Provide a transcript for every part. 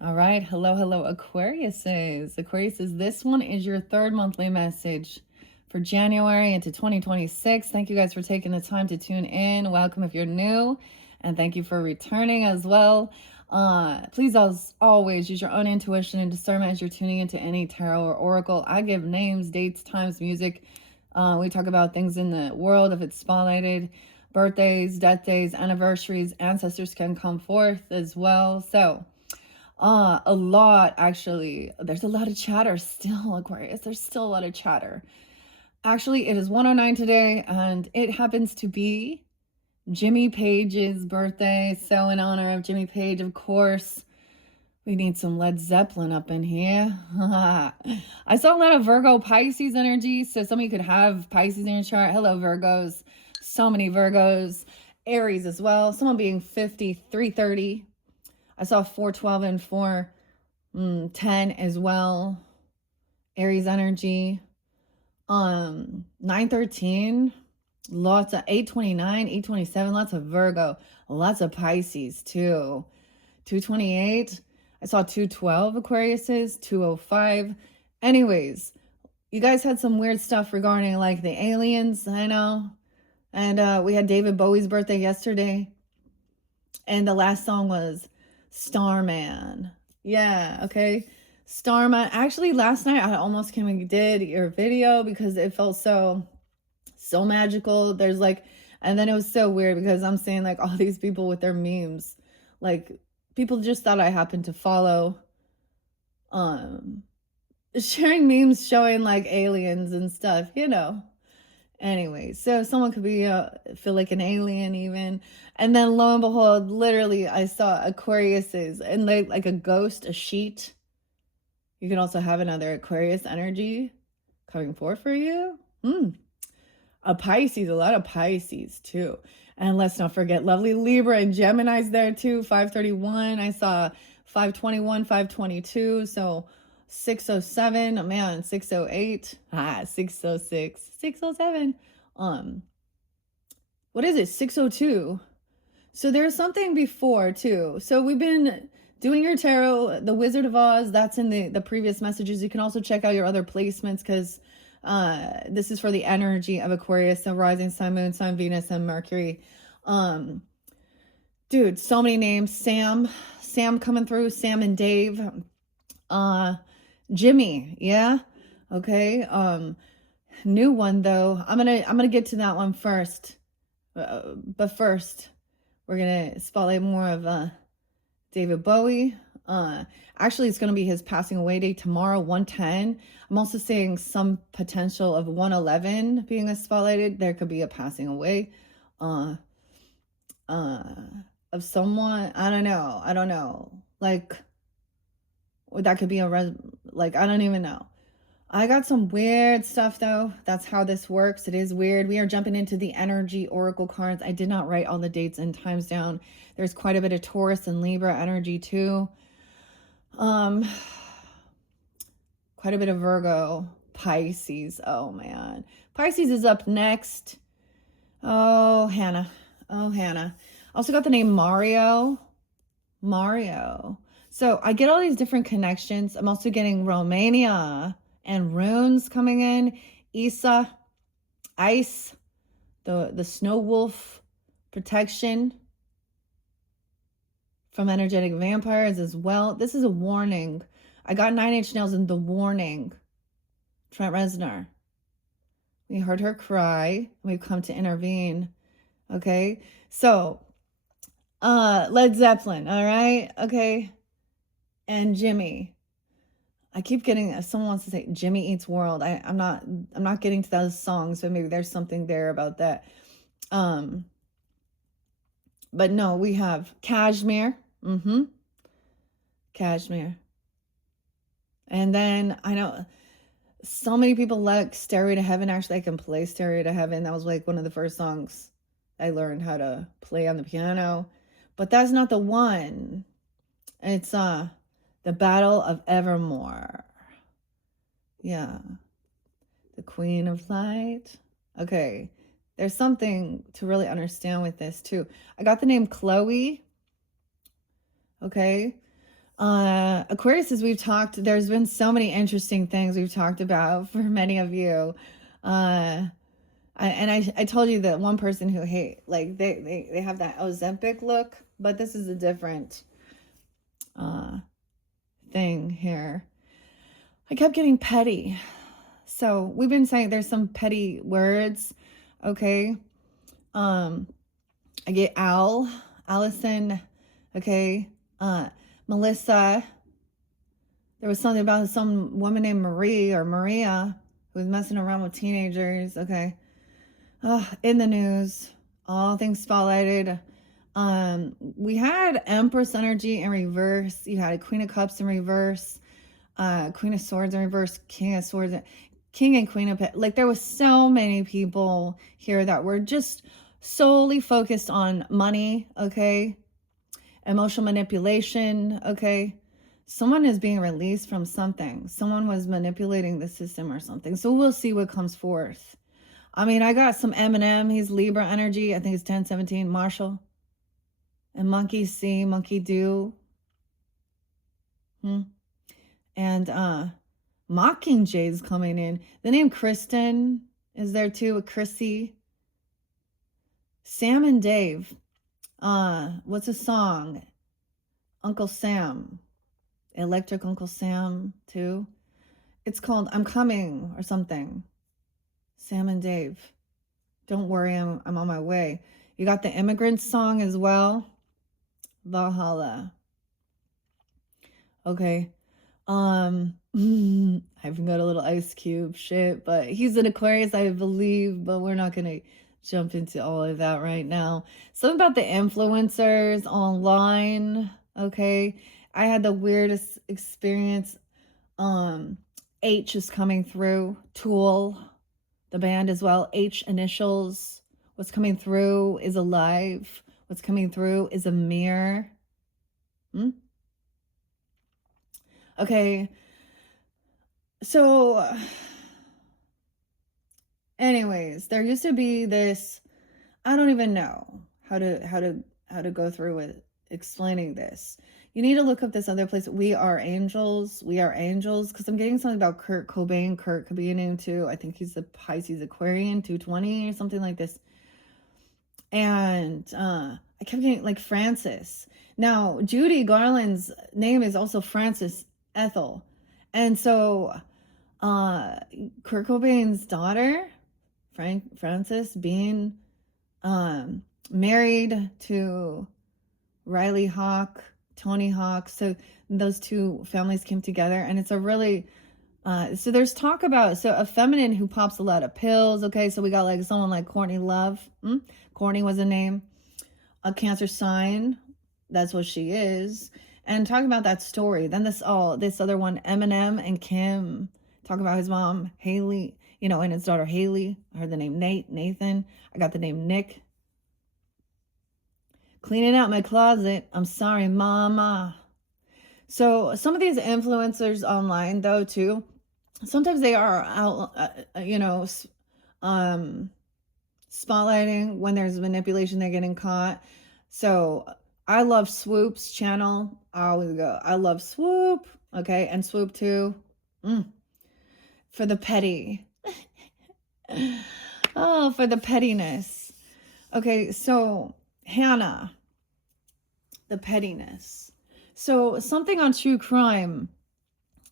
All right. Hello, Aquariuses. Aquariuses, this one is your third monthly message for January into 2026. Thank you guys for taking the time to tune in. Welcome if you're new, and thank you for returning as well. Please, as always, use your own intuition and discernment as you're tuning into any tarot or oracle. I give names, dates, times, music. We talk about things in the world if it's spotlighted, birthdays, death days, anniversaries, ancestors can come forth as well. So, a lot actually. There's a lot of chatter still, Aquarius. There's still a lot of chatter. Actually, it is 109 today, and it happens to be Jimmy Page's birthday. So, in honor of Jimmy Page, of course, we need some Led Zeppelin up in here. I saw a lot of Virgo Pisces energy, so some of you could have Pisces in your chart. Hello, Virgos. So many Virgos. Aries as well. Someone being 50, 330. I saw 412 and 410 as well. Aries energy. 913. Lots of 829, 827. Lots of Virgo. Lots of Pisces too. 228. I saw 212 Aquariuses. 205. Anyways, you guys had some weird stuff regarding like the aliens. I know. And we had David Bowie's birthday yesterday. And the last song was Starman. Yeah, okay. Starman. Actually, last night I almost came and did your video because it felt so magical. There's like, and then it was so weird because I'm seeing like all these people with their memes. Like, people just thought I happened to follow sharing memes showing like aliens and stuff, you know. Anyway, so someone could be feel like an alien even. And then lo and behold, literally I saw Aquariuses and like a ghost, a sheet. You can also have another Aquarius energy coming forth for you. A Pisces, a lot of Pisces too. And let's not forget lovely Libra and Gemini's there too. 531. I saw 521, 522. So 607, man, 608, 606, 607. What is it? 602. So there's something before too. So we've been doing your tarot, the Wizard of Oz. That's in the previous messages. You can also check out your other placements because this is for the energy of Aquarius, so rising sun, moon, sun, Venus, and Mercury. Dude, so many names. Sam coming through. Sam and Dave. Jimmy, yeah. Okay. New one though. I'm gonna get to that one first. But first, we're gonna spotlight more of David Bowie. Actually, it's gonna be his passing away day tomorrow, 110. I'm also seeing some potential of 111 being spotlighted. There could be a passing away of someone. I don't know. Like, that could be like, I don't even know. I got some weird stuff though. That's how this works. It is weird. We are jumping into the energy oracle cards. I did not write all the dates and times down. There's quite a bit of Taurus and Libra energy too. Quite a bit of Virgo, Pisces. Oh man. Pisces is up next. Oh, Hannah. Also got the name Mario. So I get all these different connections. I'm also getting Romania and runes coming in. Isa, ice, the snow wolf, protection from energetic vampires as well. This is a warning. I got 9 Inch Nails in the warning. Trent Reznor. We heard her cry. We've come to intervene. Okay. So, Led Zeppelin. All right. Okay. And Jimmy. I keep getting, someone wants to say Jimmy Eats World. I'm not getting to those songs, so maybe there's something there about that. But no, we have Kashmir. Kashmir. And then I know so many people like Stairway to Heaven. Actually, I can play Stairway to Heaven. That was like one of the first songs I learned how to play on the piano. But that's not the one. It's the Battle of Evermore. Yeah. The Queen of Light. Okay. There's something to really understand with this too. I got the name Chloe. Okay. Aquarius, as we've talked, there's been so many interesting things we've talked about for many of you. I told you that one person who hate, like they have that Ozempic look, but this is a different thing here. I kept getting petty. So we've been saying there's some petty words, okay? I get Allison, okay? Melissa. There was something about some woman named Marie or Maria who was messing around with teenagers, okay? In the news, all things spotlighted. We had Empress energy in reverse. You had a Queen of Cups in reverse, Queen of Swords in reverse, King of Swords, King and Queen of Like there was so many people here that were just solely focused on money, okay? Emotional manipulation, okay? Someone is being released from something. Someone was manipulating the system or something. So we'll see what comes forth. I mean, I got some Eminem. He's Libra energy. I think it's 1017. Marshall. And Monkey See, Monkey Do. And Mockingjade's coming in. The name Kristen is there too. Chrissy. Sam and Dave. What's a song? Uncle Sam. Electric Uncle Sam too. It's called I'm Coming or something. Sam and Dave. Don't worry, I'm on my way. You got the Immigrant song as well. Valhalla. Okay. I even got a little Ice Cube shit, but he's an Aquarius, I believe, but we're not gonna jump into all of that right now. Something about the influencers online. Okay. I had the weirdest experience. H is coming through. Tool, the band as well. H initials. What's coming through is alive. What's coming through is a mirror. Okay. So anyways, there used to be this, I don't even know how to go through with explaining this. You need to look up this other place. We Are Angels. We Are Angels. Because I'm getting something about Kurt Cobain. Kurt could be a name too. I think he's the Pisces Aquarian 220 or something like this. And I kept getting like Francis. Now, Judy Garland's name is also Francis Ethel. And so Kurt Cobain's daughter, Francis, being married to Riley Hawk, Tony Hawk. So those two families came together, and it's a really so there's talk about a feminine who pops a lot of pills. Okay, so we got like someone like Courtney Love. Courtney was a name. A Cancer sign. That's what she is. And talking about that story. Then this other one, Eminem and Kim, talk about his mom Haley, and his daughter Haley. I heard the name Nathan. I got the name Nick. Cleaning out my closet. I'm sorry, mama. So some of these influencers online, though, too, sometimes they are out, spotlighting when there's manipulation. They're getting caught. So I love Swoop's channel. I always go, I love Swoop. Okay, and Swoop too. For the petty. Oh, for the pettiness. Okay, so Hannah, the pettiness. So something on true crime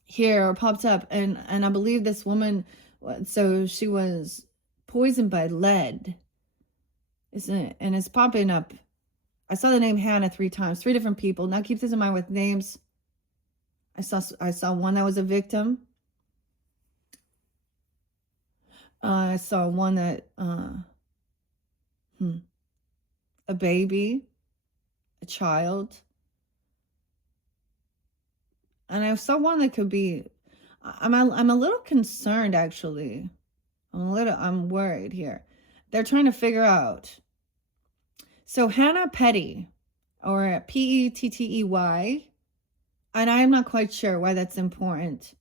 here popped up, and I believe this woman, so she was poisoned by lead, isn't it? And it's popping up. I saw the name Hannah 3 times, 3 different people. Now keep this in mind with names. I saw one that was a victim. I saw one that a baby, a child. And I saw one that could be, I'm a little concerned actually. I'm worried here. They're trying to figure out. So Hannah Petty, or Pettey, and I'm not quite sure why that's important.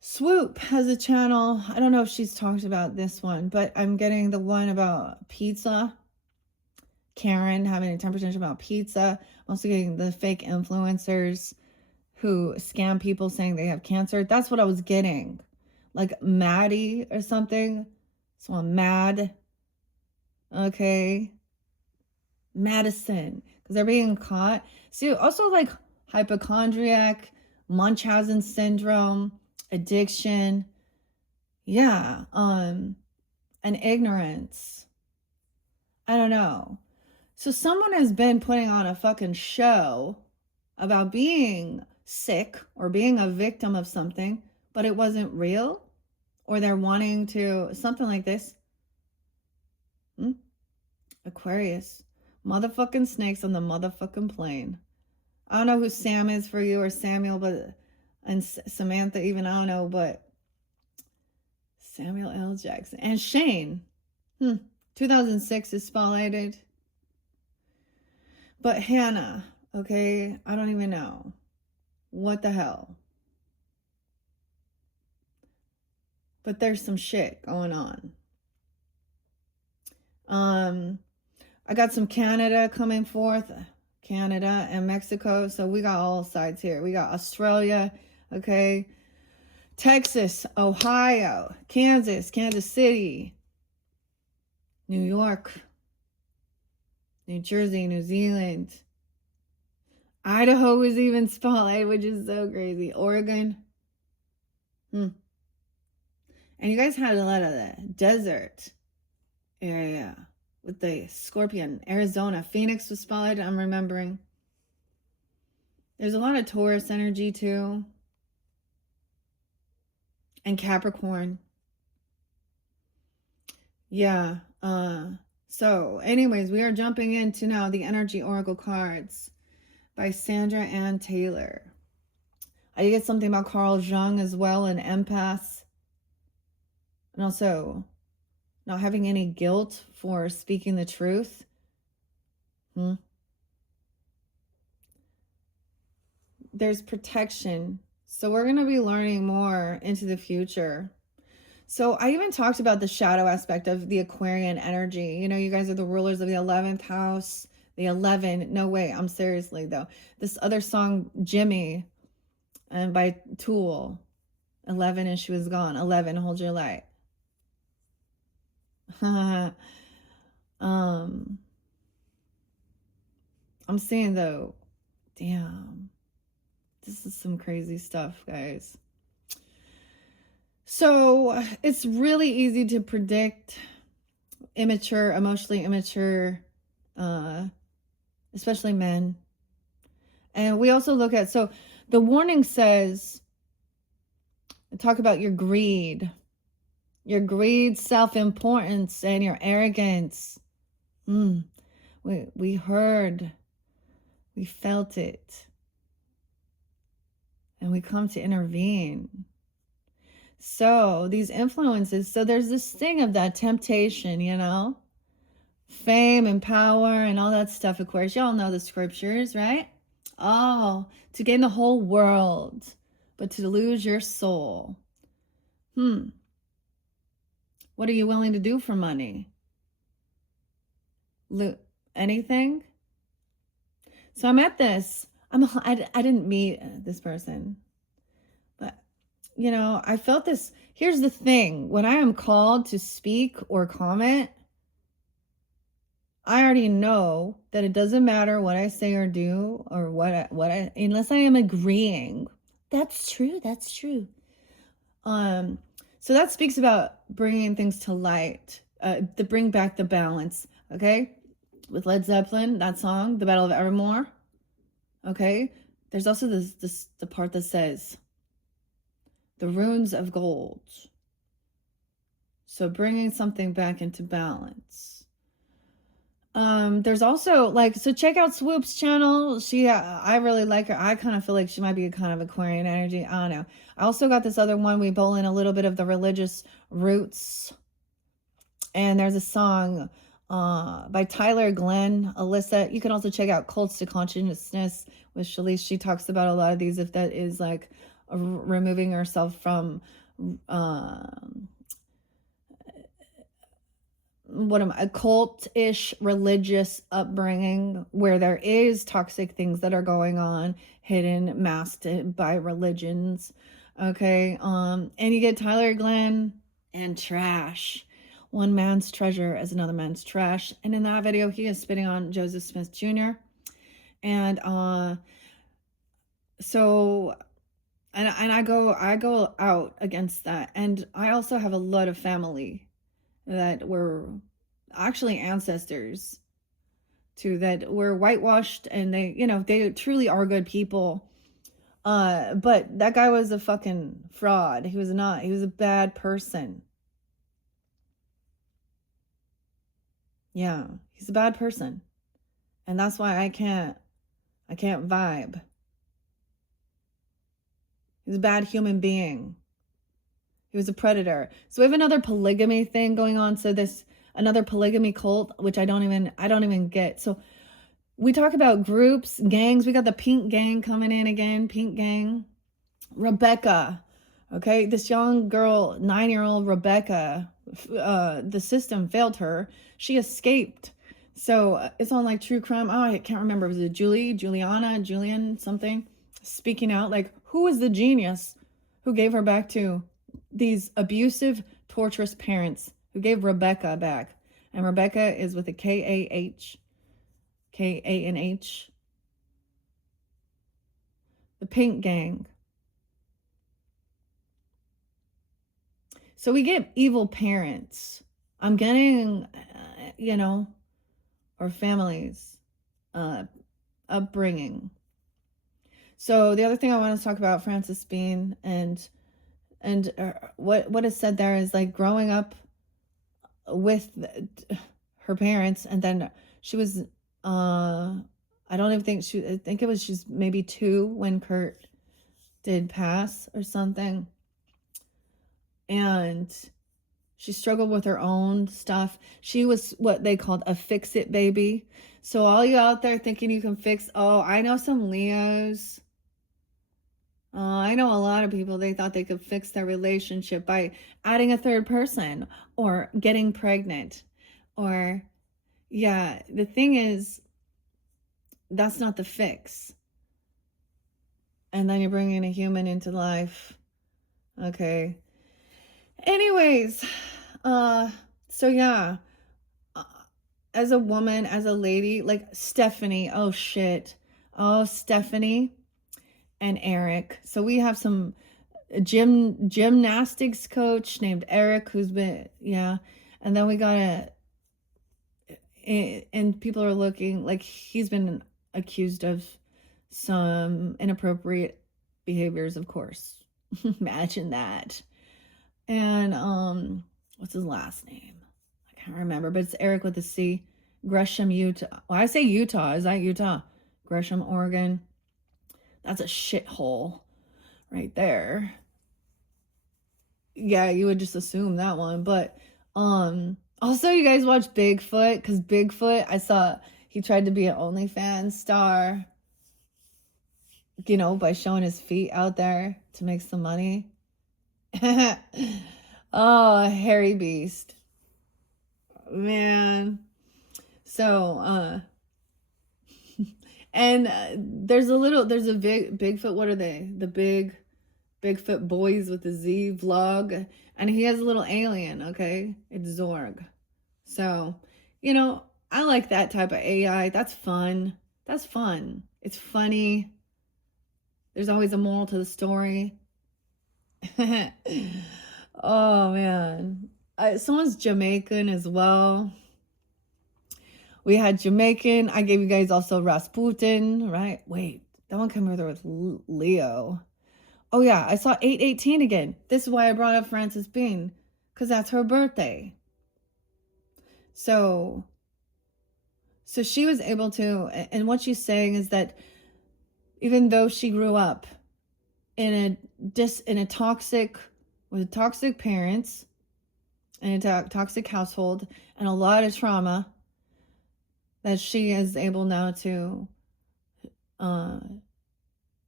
Swoop has a channel. I don't know if she's talked about this one, but I'm getting the one about pizza. Karen having a 10% about pizza. I'm also getting the fake influencers who scam people saying they have cancer. That's what I was getting. Like Maddie or something. So I'm mad. Okay. Madison. Because they're being caught. See, also like hypochondriac, Munchausen syndrome, addiction. Yeah. And ignorance. I don't know. So someone has been putting on a fucking show about being sick or being a victim of something, but it wasn't real, or they're wanting to, something like this. Aquarius. Motherfucking snakes on the motherfucking plane. I don't know who Sam is for you or Samuel, but, and Samantha even, I don't know, but Samuel L. Jackson. And Shane. 2006 is spotlighted. But Hannah, okay, I don't even know. What the hell? But there's some shit going on. I got some Canada coming forth. Canada and Mexico. So we got all sides here. We got Australia, okay, Texas, Ohio, Kansas, Kansas City, New York, New Jersey, New Zealand. Idaho was even spotlighted, which is so crazy. Oregon. And you guys had a lot of the desert area with the scorpion. Arizona. Phoenix was spotlighted, I'm remembering. There's a lot of Taurus energy too. And Capricorn. Yeah. So anyways, we are jumping into now the Energy Oracle cards by Sandra Ann Taylor. I get something about Carl Jung as well, an empath. And also not having any guilt for speaking the truth. There's protection. So we're going to be learning more into the future. So I even talked about the shadow aspect of the Aquarian energy. You know, you guys are the rulers of the 11th house. The 11. No way. I'm seriously though. This other song, Jimmy, and by Tool. 11 and she was gone. 11, hold your light. I'm seeing though, damn, this is some crazy stuff, guys. So it's really easy to predict immature, emotionally immature, especially men. And we also look at, so the warning says, talk about your greed, self-importance, and your arrogance. We heard, we felt it, and we come to intervene. So these influences, so there's this thing of that temptation, you know, fame and power and all that stuff. Of course, y'all know the scriptures, right? Oh, to gain the whole world, but to lose your soul. What are you willing to do for money? Anything? So I'm at this. I didn't meet this person, but you know, I felt this. Here's the thing: when I am called to speak or comment, I already know that it doesn't matter what I say or do or unless I am agreeing. That's true. That's true. So that speaks about bringing things to light, to bring back the balance. Okay, with Led Zeppelin, that song, "The Battle of Evermore." Okay, there's also the part that says, "The runes of gold." So bringing something back into balance. There's also like, so check out Swoop's channel. She, I really like her. I kind of feel like she might be a kind of Aquarian energy. I don't know. I also got this other one. We bowl in a little bit of the religious roots. And there's a song by Tyler Glenn, Alyssa. You can also check out Cults to Consciousness with Shalice. She talks about a lot of these, if that is like removing herself from a cult-ish religious upbringing where there is toxic things that are going on, hidden, masked by religions. Okay. And you get Tyler Glenn and trash. One man's treasure is another man's trash. And in that video, he is spitting on Joseph Smith Jr. And so and I go out against that. And I also have a lot of family that were actually ancestors to that were whitewashed, and they, you know, they truly are good people. But that guy was a fucking fraud. He was a bad person. Yeah, he's a bad person. And that's why I can't vibe. He's a bad human being. He was a predator. So we have another polygamy thing going on. So this another polygamy cult, which I don't even get. So we talk about groups, gangs. We got the pink gang coming in again. Pink gang. Rebecca. Okay, this young girl, 9-year-old Rebecca, the system failed her. She escaped. So it's on like true crime. Oh, I can't remember. Was it Julian, something? Speaking out, like, who was the genius who gave her back to these abusive, torturous parents who gave Rebecca back? And Rebecca is with a K-A-N-H. The pink gang. So we get evil parents. I'm getting, you know, or families, upbringing. So the other thing I want to talk about Frances Bean and what is said there is like growing up with her parents, and then she was I don't even think I think it was she's maybe 2 when Kurt did pass or something, and she struggled with her own stuff. She was what they called a fix-it baby. So all you out there thinking you can fix, oh, I know some Leos. I know a lot of people, they thought they could fix their relationship by adding a third person or getting pregnant. Or, yeah, the thing is, that's not the fix. And then you're bringing a human into life. Okay. Anyways, so yeah, as a woman, as a lady, like Stephanie, oh shit. Oh, Stephanie and Eric. So we have some gymnastics coach named Eric who's been, yeah. And then we got and people are looking like he's been accused of some inappropriate behaviors, of course. Imagine that. And what's his last name? I can't remember, but it's Eric with a C. Gresham, Utah. Well, I say Utah. Is that Utah? Gresham, Oregon. That's a shithole right there. Yeah, you would just assume that one. But also you guys watch Bigfoot, because Bigfoot, I saw he tried to be an OnlyFans star, you know, by showing his feet out there to make some money. Oh, hairy beast, man. So and there's a Bigfoot, what are they, the Bigfoot boys with the Z vlog, and he has a little alien. Okay, it's Zorg. So, you know, I like that type of AI. That's fun. It's funny. There's always a moral to the story. Oh man, someone's Jamaican as well. We had Jamaican. I gave you guys also Rasputin, right? Wait, that one came over with Leo. Oh yeah, I saw 818 again. This is why I brought up Frances Bean, because that's her birthday. So she was able to, and what she's saying is that even though she grew up in a toxic, with toxic parents and a toxic household and a lot of trauma, that she is able now to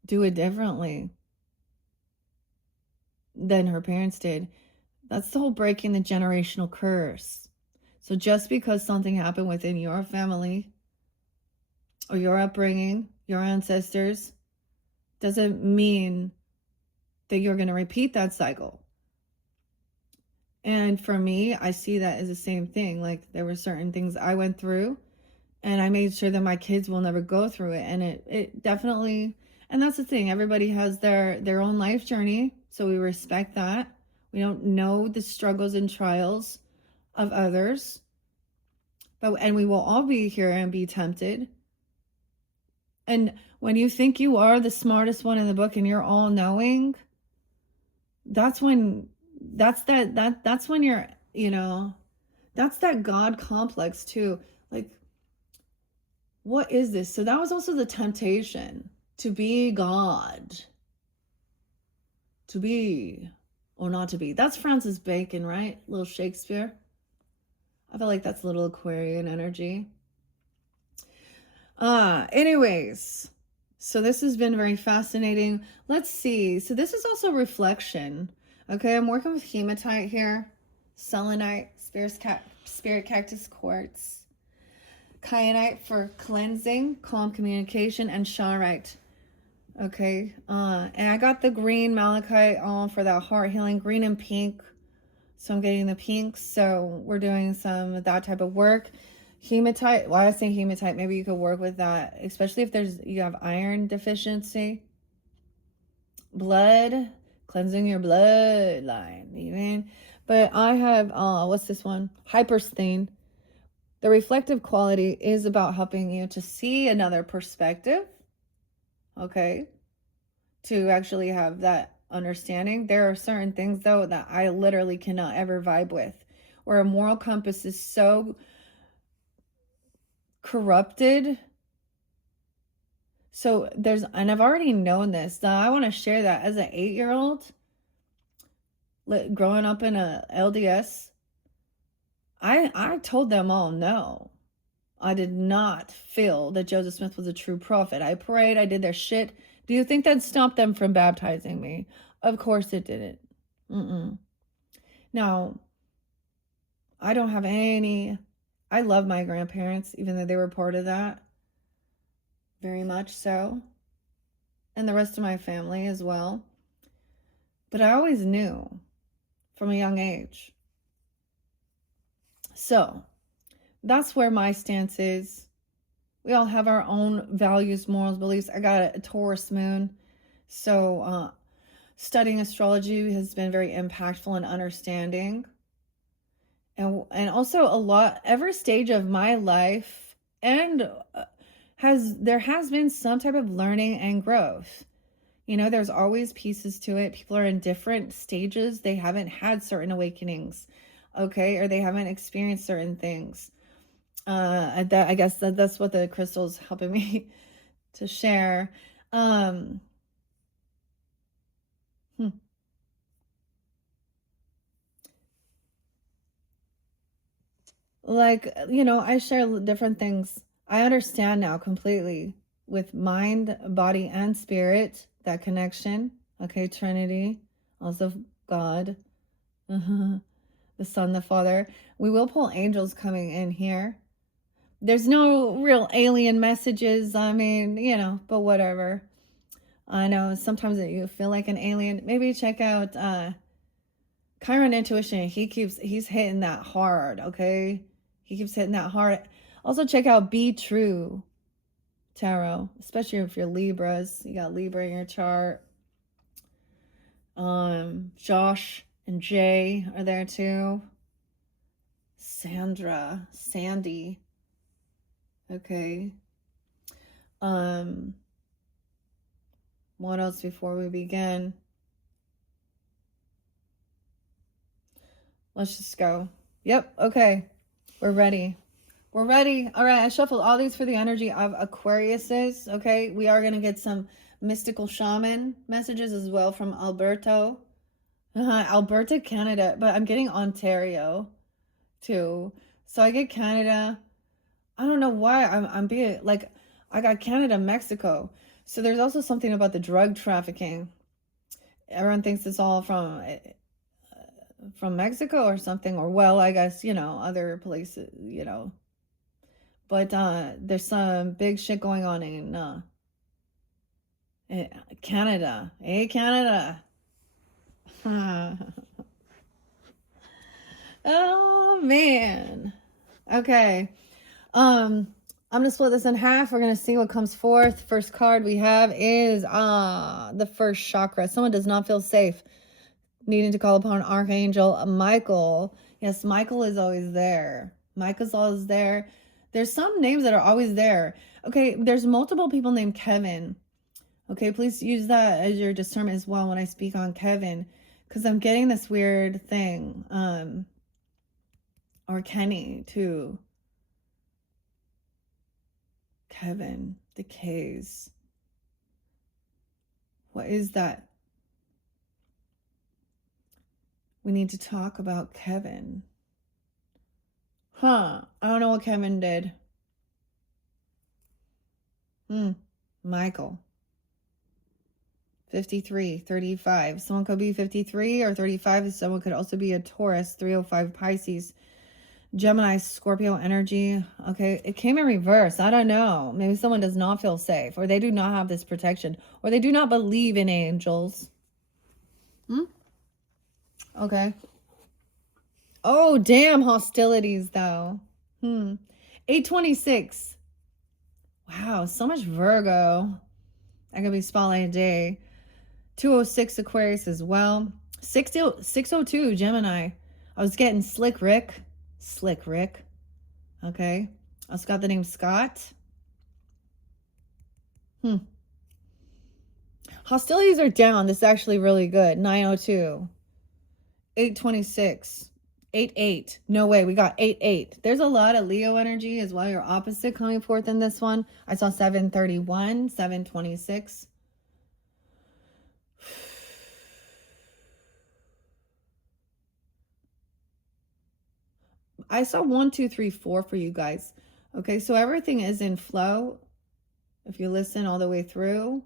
do it differently than her parents did. That's the whole breaking the generational curse. So just because something happened within your family or your upbringing, your ancestors, doesn't mean that you're going to repeat that cycle. And for me, I see that as the same thing. Like, there were certain things I went through, and I made sure that my kids will never go through it. And it definitely, and that's the thing, everybody has their own life journey, so we respect that. We don't know the struggles and trials of others, and we will all be here and be tempted. And when you think you are the smartest one in the book and you're all knowing, that's when that's when you're, that's that God complex too. Like, what is this? So that was also the temptation to be God, to be or not to be. That's Francis Bacon, right? Little Shakespeare. I feel like that's a little Aquarian energy. Anyways, so this has been very fascinating. Let's see. So this is also reflection. Okay, I'm working with hematite here, selenite, spirit cactus quartz, kyanite for cleansing, calm communication, and charoite. Okay, and I got the green malachite on for that heart healing, green and pink. So I'm getting the pink. So we're doing some of that type of work. Hematite, why I say hematite, maybe you could work with that, especially if you have iron deficiency. Blood, cleansing your bloodline, even. But I have, what's this one? Hypersthene. The reflective quality is about helping you to see another perspective, okay? To actually have that understanding. There are certain things, though, that I literally cannot ever vibe with, where a moral compass is so corrupted. So and I've already known this. Now I want to share that as an 8-year-old, growing up in a LDS, I told them all no. I did not feel that Joseph Smith was a true prophet. I prayed, I did their shit. Do you think that stopped them from baptizing me? Of course it didn't. Now, I don't have I love my grandparents, even though they were part of that. Very much so. And the rest of my family as well. But I always knew from a young age. So that's where my stance is. We all have our own values, morals, beliefs. I got a Taurus moon. So studying astrology has been very impactful in understanding. And also every stage of my life, and there has been some type of learning and growth. There's always pieces to it. People are in different stages. They haven't had certain awakenings, okay? Or they haven't experienced certain things. I guess that's what the crystal's helping me to share. Like, I share different things. I understand now completely with mind, body, and spirit, that connection. Okay, Trinity, also God, the Son, the Father. We will pull angels coming in here. There's no real alien messages. I mean, but whatever. I know sometimes you feel like an alien. Maybe check out Chiron Intuition. He's hitting that hard, okay? He keeps hitting that hard. Also check out Be True Tarot, especially if you're Libras. You got Libra in your chart. Josh and Jay are there too. Sandy. Okay. What else before we begin? Let's just go. Yep, okay. We're ready. All right, I shuffled all these for the energy of Aquariuses, okay? We are going to get some mystical shaman messages as well from Alberta, Canada, but I'm getting Ontario too. So I get Canada. I don't know why I'm being like, I got Canada, Mexico. So there's also something about the drug trafficking. Everyone thinks it's all from from Mexico or something, or well, I guess, other places, but there's some big shit going on in Canada. Hey, Canada. Oh man. Okay. I'm gonna split this in half. We're gonna see what comes forth. First card we have is the first chakra. Someone does not feel safe, needing to call upon Archangel Michael. Yes, Michael is always there. Michael's always there. There's some names that are always there. Okay, there's multiple people named Kevin. Okay, please use that as your discernment as well when I speak on Kevin, because I'm getting this weird thing. Or Kenny too. Kevin, the K's. What is that? We need to talk about Kevin. I don't know what Kevin did. Michael. 53, 35. Someone could be 53 or 35. Someone could also be a Taurus, 305 Pisces. Gemini, Scorpio energy. Okay, it came in reverse. I don't know. Maybe someone does not feel safe, or they do not have this protection, or they do not believe in angels. Okay. Oh, damn, hostilities though. 826. Wow, so much Virgo. That could be spotlight day. 206 Aquarius as well. 602 Gemini. I was getting Slick Rick. Okay. I also got the name Scott. Hostilities are down. This is actually really good. 902. 826. 88. No way. We got 88. There's a lot of Leo energy as well. Your opposite coming forth in this one. I saw 731, 726. I saw 1, 2, 3, 4 for you guys. Okay, so everything is in flow. If you listen all the way through.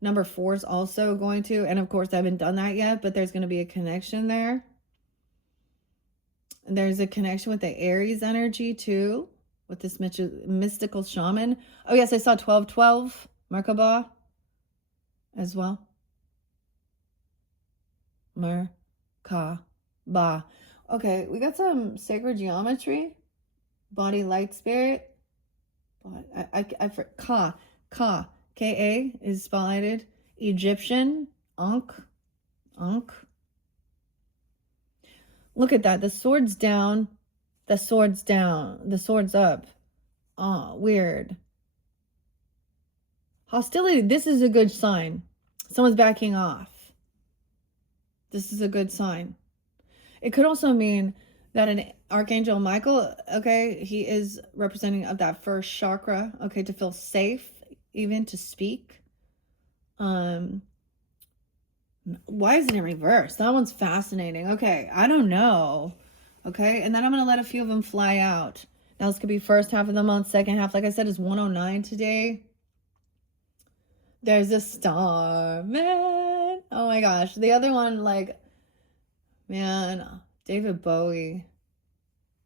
Number 4 is also going to, and of course I haven't done that yet, but there's going to be a connection there. And there's a connection with the Aries energy too, with this mystical shaman. Oh yes, I saw 1212 Merkaba as well. Merkaba. Okay, we got some sacred geometry, body, light, spirit. Ka, Ka is spotlighted. Egyptian, Ankh. Look at that. The sword's down. The sword's down. The sword's up. Oh, weird. Hostility. This is a good sign. Someone's backing off. This is a good sign. It could also mean that an Archangel Michael, okay, he is representing of that first chakra, okay, to feel safe, even to speak. Why is it in reverse? That one's fascinating. Okay, I don't know. Okay, and then I'm going to let a few of them fly out. Now, this could be first half of the month, second half. Like I said, is 109 today. There's a star, man. Oh my gosh. The other one, like, man, David Bowie.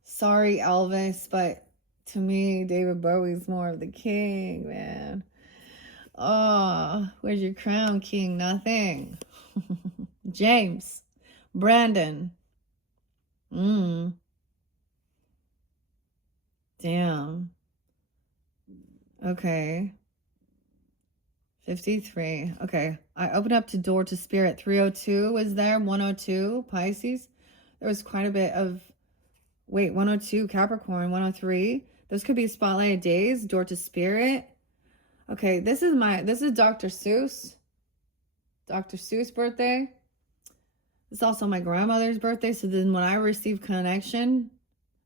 Sorry, Elvis, but to me, David Bowie's more of the king, man. Oh, where's your crown, king? Nothing. James. Brandon. Damn. Okay. 53. Okay. I opened up to door to spirit. 302 was there. 102 Pisces. There was quite a bit of, 102 Capricorn. 103. Those could be spotlight days. Door to spirit. Okay. This is Dr. Seuss. Dr. Seuss' birthday. It's also my grandmother's birthday. So then when I receive connection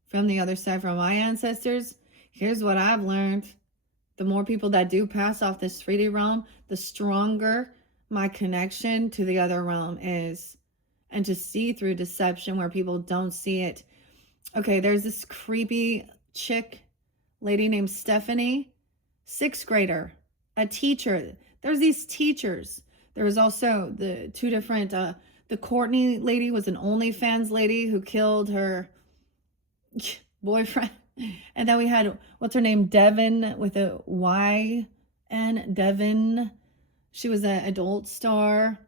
from the other side, from my ancestors, here's what I've learned. The more people that do pass off this 3D realm, the stronger my connection to the other realm is. And to see through deception where people don't see it. Okay, there's this creepy chick, lady named Stephanie, 6th grader, a teacher. There's these teachers. There was also the two different, The Courtney lady was an OnlyFans lady who killed her boyfriend. And then we had, what's her name? Devin with a Y-N, Devin. She was an adult star.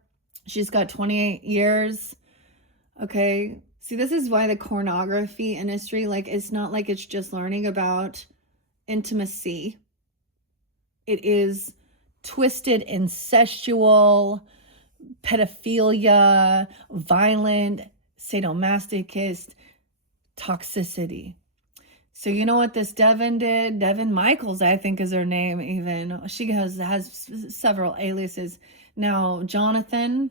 She's got 28 years. Okay. See, this is why the pornography industry, like, it's not like it's just learning about intimacy. It is twisted, incestual, pedophilia, violent, sadomasochist, toxicity. So you know what this Devin did? Devin Michaels, I think, is her name even. She has several aliases. Now, Jonathan,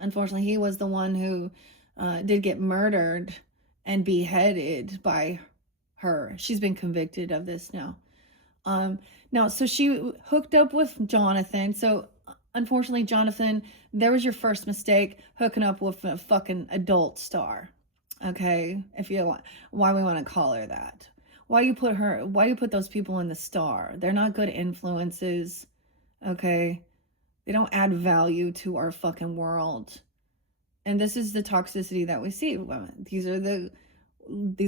unfortunately, he was the one who did get murdered and beheaded by her. She's been convicted of this now. Now, so she hooked up with Jonathan. So, unfortunately, Jonathan, there was your first mistake, hooking up with a fucking adult star. Okay, if you want, why we want to call her that? Why you put those people in the star? They're not good influences. Okay, they don't add value to our fucking world. And this is the toxicity that we see. These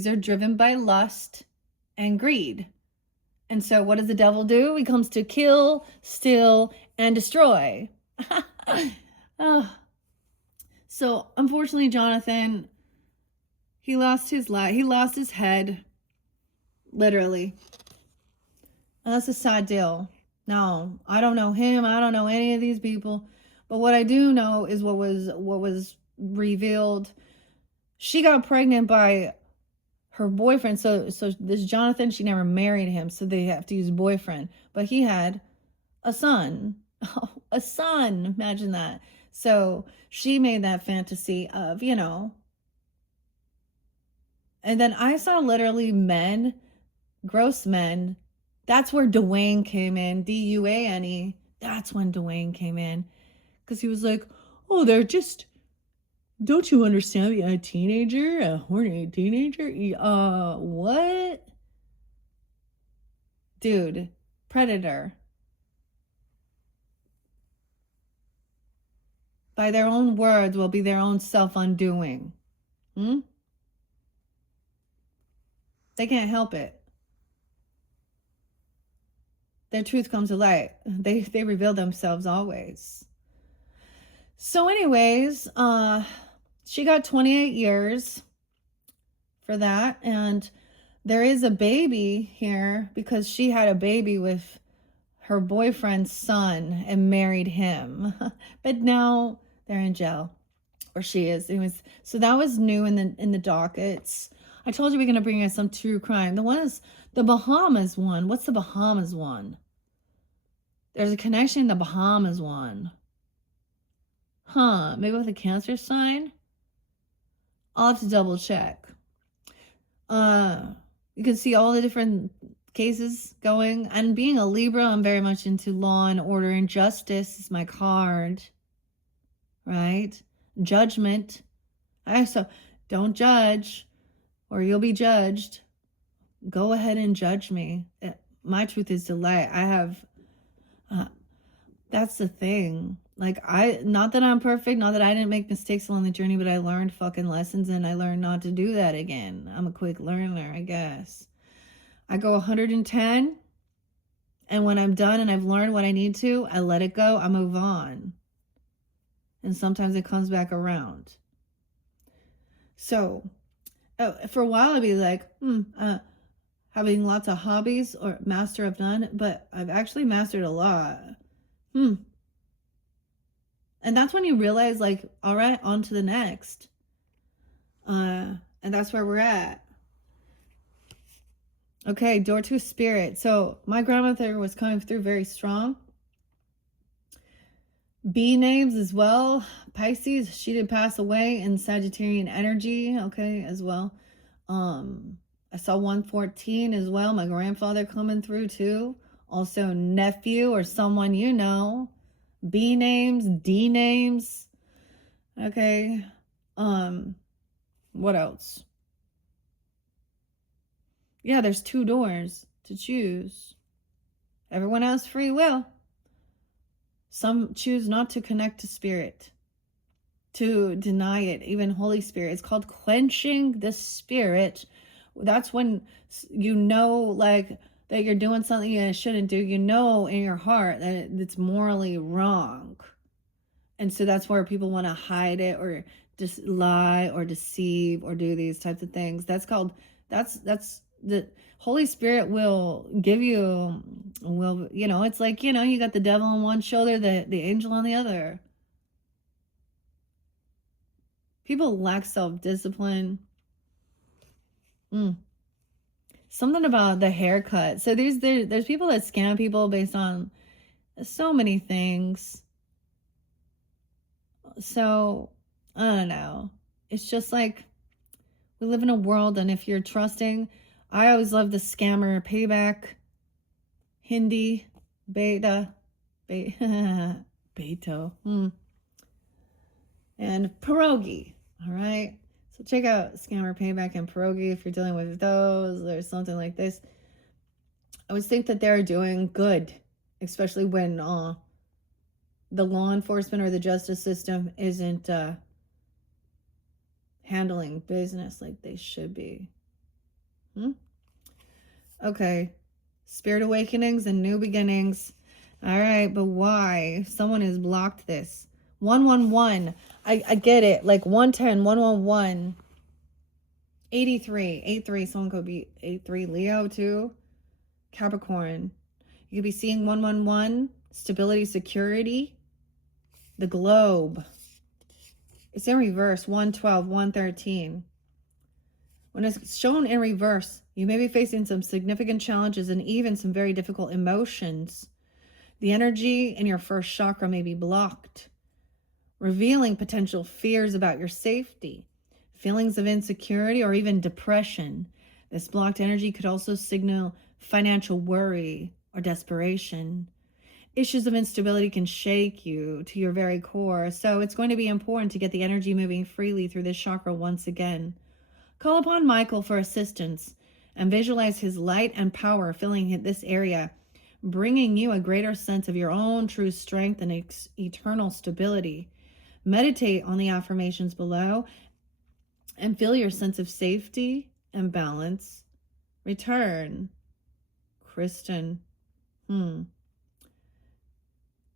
are driven by lust and greed. And so what does the devil do? He comes to kill, steal, and destroy. Oh. So unfortunately, Jonathan, he lost his life. He lost his head, literally. And that's a sad deal. Now, I don't know him. I don't know any of these people. But what I do know is what was revealed. She got pregnant by her boyfriend. So this Jonathan, she never married him. So they have to use boyfriend. But he had a son. Oh, a son. Imagine that. So she made that fantasy of, you know. And then I saw literally men, gross men. That's where Dwayne came in. D-U-A-N-E. That's when Dwayne came in. Because he was like, oh, they're just, don't you understand? A teenager, a horny teenager? What? Dude, predator. By their own words will be their own self-undoing. They can't help it. Their truth comes to light. They reveal themselves always. So anyways, she got 28 years for that. And there is a baby here because she had a baby with her boyfriend's son and married him. But now they're in jail, or she is. So that was new in the dockets. I told you we're going to bring you some true crime. The one is the Bahamas one. What's the Bahamas one? There's a connection in the Bahamas one. Huh, maybe with a Cancer sign? I'll have to double check. You can see all the different cases going. And being a Libra, I'm very much into law and order and justice is my card. Right? Judgment. So don't judge or you'll be judged. Go ahead and judge me. My truth is delight. I have, that's the thing. Like, not that I'm perfect, not that I didn't make mistakes along the journey, but I learned fucking lessons and I learned not to do that again. I'm a quick learner, I guess. I go 110, and when I'm done and I've learned what I need to, I let it go, I move on. And sometimes it comes back around. So, for a while I'd be like, having lots of hobbies or master of none, but I've actually mastered a lot. And that's when you realize, like, all right, on to the next. And that's where we're at. Okay, door to spirit. So my grandmother was coming through very strong. B names as well. Pisces, she did pass away in Sagittarian energy, okay, as well. I saw 114 as well. My grandfather coming through too. Also nephew or someone you know. B names, D names. Okay. What else? Yeah, there's 2 doors to choose. Everyone has free will. Some choose not to connect to spirit. to deny it. Even Holy Spirit, it's called quenching the spirit. That's when you know, like, that you're doing something you shouldn't do. You know in your heart that it's morally wrong. And so that's where people want to hide it or just lie or deceive or do these types of things. That's called, that's the Holy Spirit will give you, will, you know, it's like, you know, you got the devil on one shoulder, the angel on the other. People lack self-discipline. Something about the haircut. So there's people that scam people based on so many things. So I don't know. It's just like we live in a world, and if you're trusting, I always love the scammer payback, Hindi, beta, beto, and pierogi. All right. So check out scammer payback and pierogi if you're dealing with those or something like this. I always think that they're doing good, especially when the law enforcement or the justice system isn't handling business like they should be. Okay. Spirit awakenings and new beginnings. All right, but why? Someone has blocked this. 111. I get it. Like 110, 111. 83. 83. Someone could be 83. Leo too. Capricorn. You could be seeing 111. Stability, security. The globe. It's in reverse. 112, 113. When it's shown in reverse, you may be facing some significant challenges and even some very difficult emotions. The energy in your first chakra may be blocked, revealing potential fears about your safety, feelings of insecurity, or even depression. This blocked energy could also signal financial worry or desperation. Issues of instability can shake you to your very core, so it's going to be important to get the energy moving freely through this chakra once again. Call upon Michael for assistance and visualize his light and power filling this area, bringing you a greater sense of your own true strength and eternal stability. Meditate on the affirmations below and feel your sense of safety and balance return. Kristen.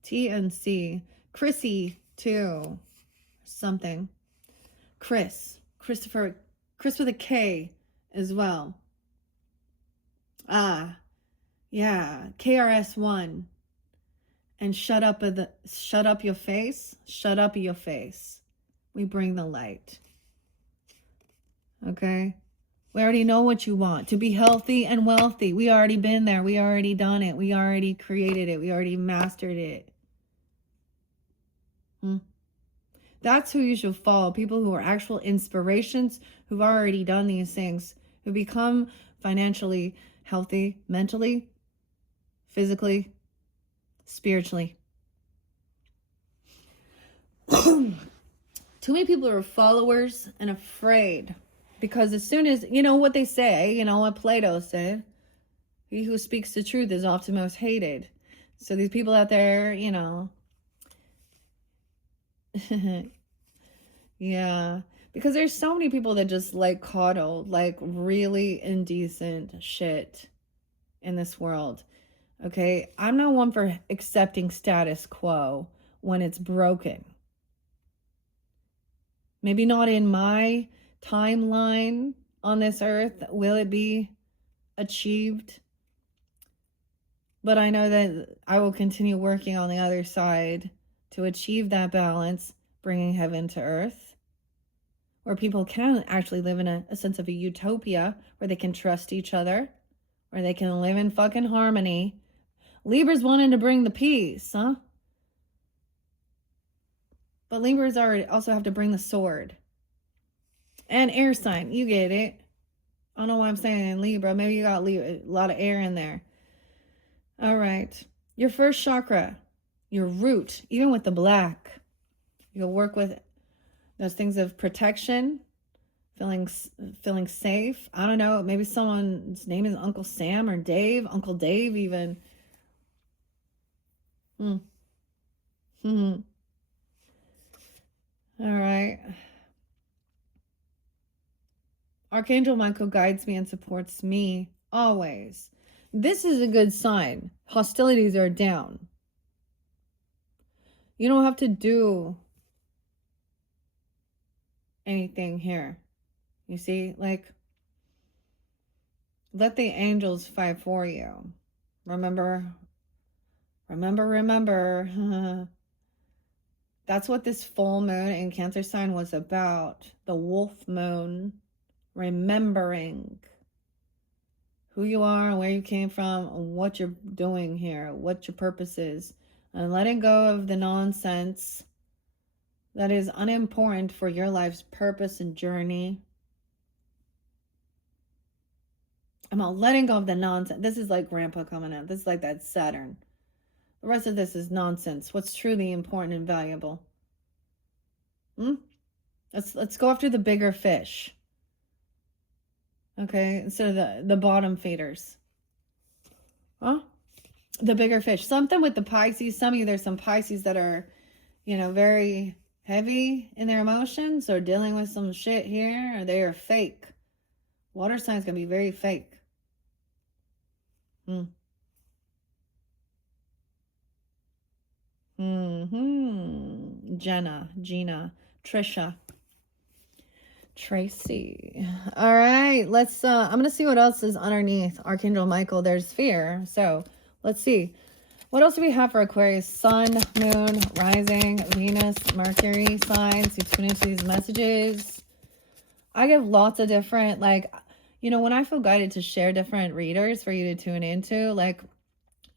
TNC. Chrissy, too. Something. Christopher. Chris with a K as well. Yeah. KRS1. And shut up your face. Shut up your face. We bring the light. Okay? We already know what you want. To be healthy and wealthy. We already been there. We already done it. We already created it. We already mastered it. That's who you should follow. People who are actual inspirations, who've already done these things, who become financially healthy, mentally, physically, spiritually. Too many people are followers and afraid, because as soon as, you know what they say, you know what Plato said, he who speaks the truth is often most hated. So these people out there, you know, yeah, because there's so many people that just like coddle, like really indecent shit in this world. Okay, I'm not one for accepting status quo when it's broken. Maybe not in my timeline on this earth will it be achieved, but I know that I will continue working on the other side to achieve that balance, bringing heaven to earth, where people can actually live in a sense of a utopia, where they can trust each other, where they can live in fucking harmony. Libra's wanting to bring the peace, huh? But Libras also have to bring the sword. And air sign, you get it. I don't know why I'm saying Libra. Maybe you got a lot of air in there. All right. Your first chakra, your root, even with the black, you'll work with those things of protection, feeling safe. I don't know. Maybe someone's name is Uncle Sam or Dave, Uncle Dave even. All right. Archangel Michael guides me and supports me always. This is a good sign. Hostilities are down. You don't have to do anything here. You see, like, let the angels fight for you. Remember. That's what this full moon in Cancer sign was about. The wolf moon. Remembering who you are, where you came from, what you're doing here, what your purpose is, and letting go of the nonsense that is unimportant for your life's purpose and journey. I'm not letting go of the nonsense. This is like grandpa coming out. This is like that Saturn. The rest of this is nonsense. What's truly important and valuable? Let's go after the bigger fish. Okay, instead of the bottom feeders. Huh? The bigger fish. Something with the Pisces. Some of you, there's some Pisces that are, very heavy in their emotions or dealing with some shit here, or they are fake. Water signs can be very fake. Gina, Trisha, Tracy. All right, let's I'm gonna see what else is underneath Archangel Michael. There's fear, so let's see what else do we have for Aquarius. Sun, moon, rising, Venus, Mercury signs. You tune into these messages. I give lots of different, like, when I feel guided to share different readers for you to tune into, like,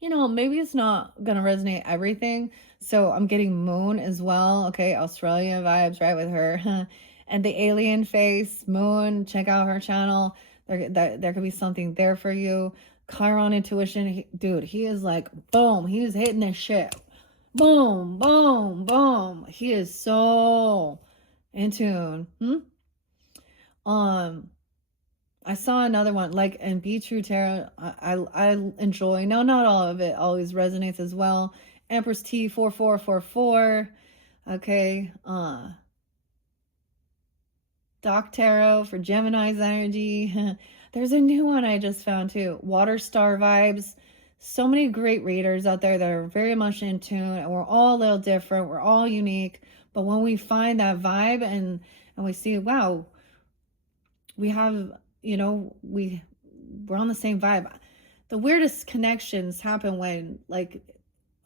maybe it's not going to resonate everything. So I'm getting moon as well. Okay, Australia vibes, right, with her. And the alien face, moon, check out her channel. There could be something there for you. Chiron intuition, dude, he is like, boom, he is hitting this shit. Boom, boom, boom. He is so in tune. I saw another one, like, and Be True Tarot, I enjoy. No, not all of it always resonates as well. Empress T 4444. Okay. Doc Tarot for Gemini's energy. There's a new one I just found too. Water Star vibes. So many great readers out there that are very much in tune, and we're all a little different. We're all unique. But when we find that vibe and we see, wow, we have, we're on the same vibe. The weirdest connections happen when, like,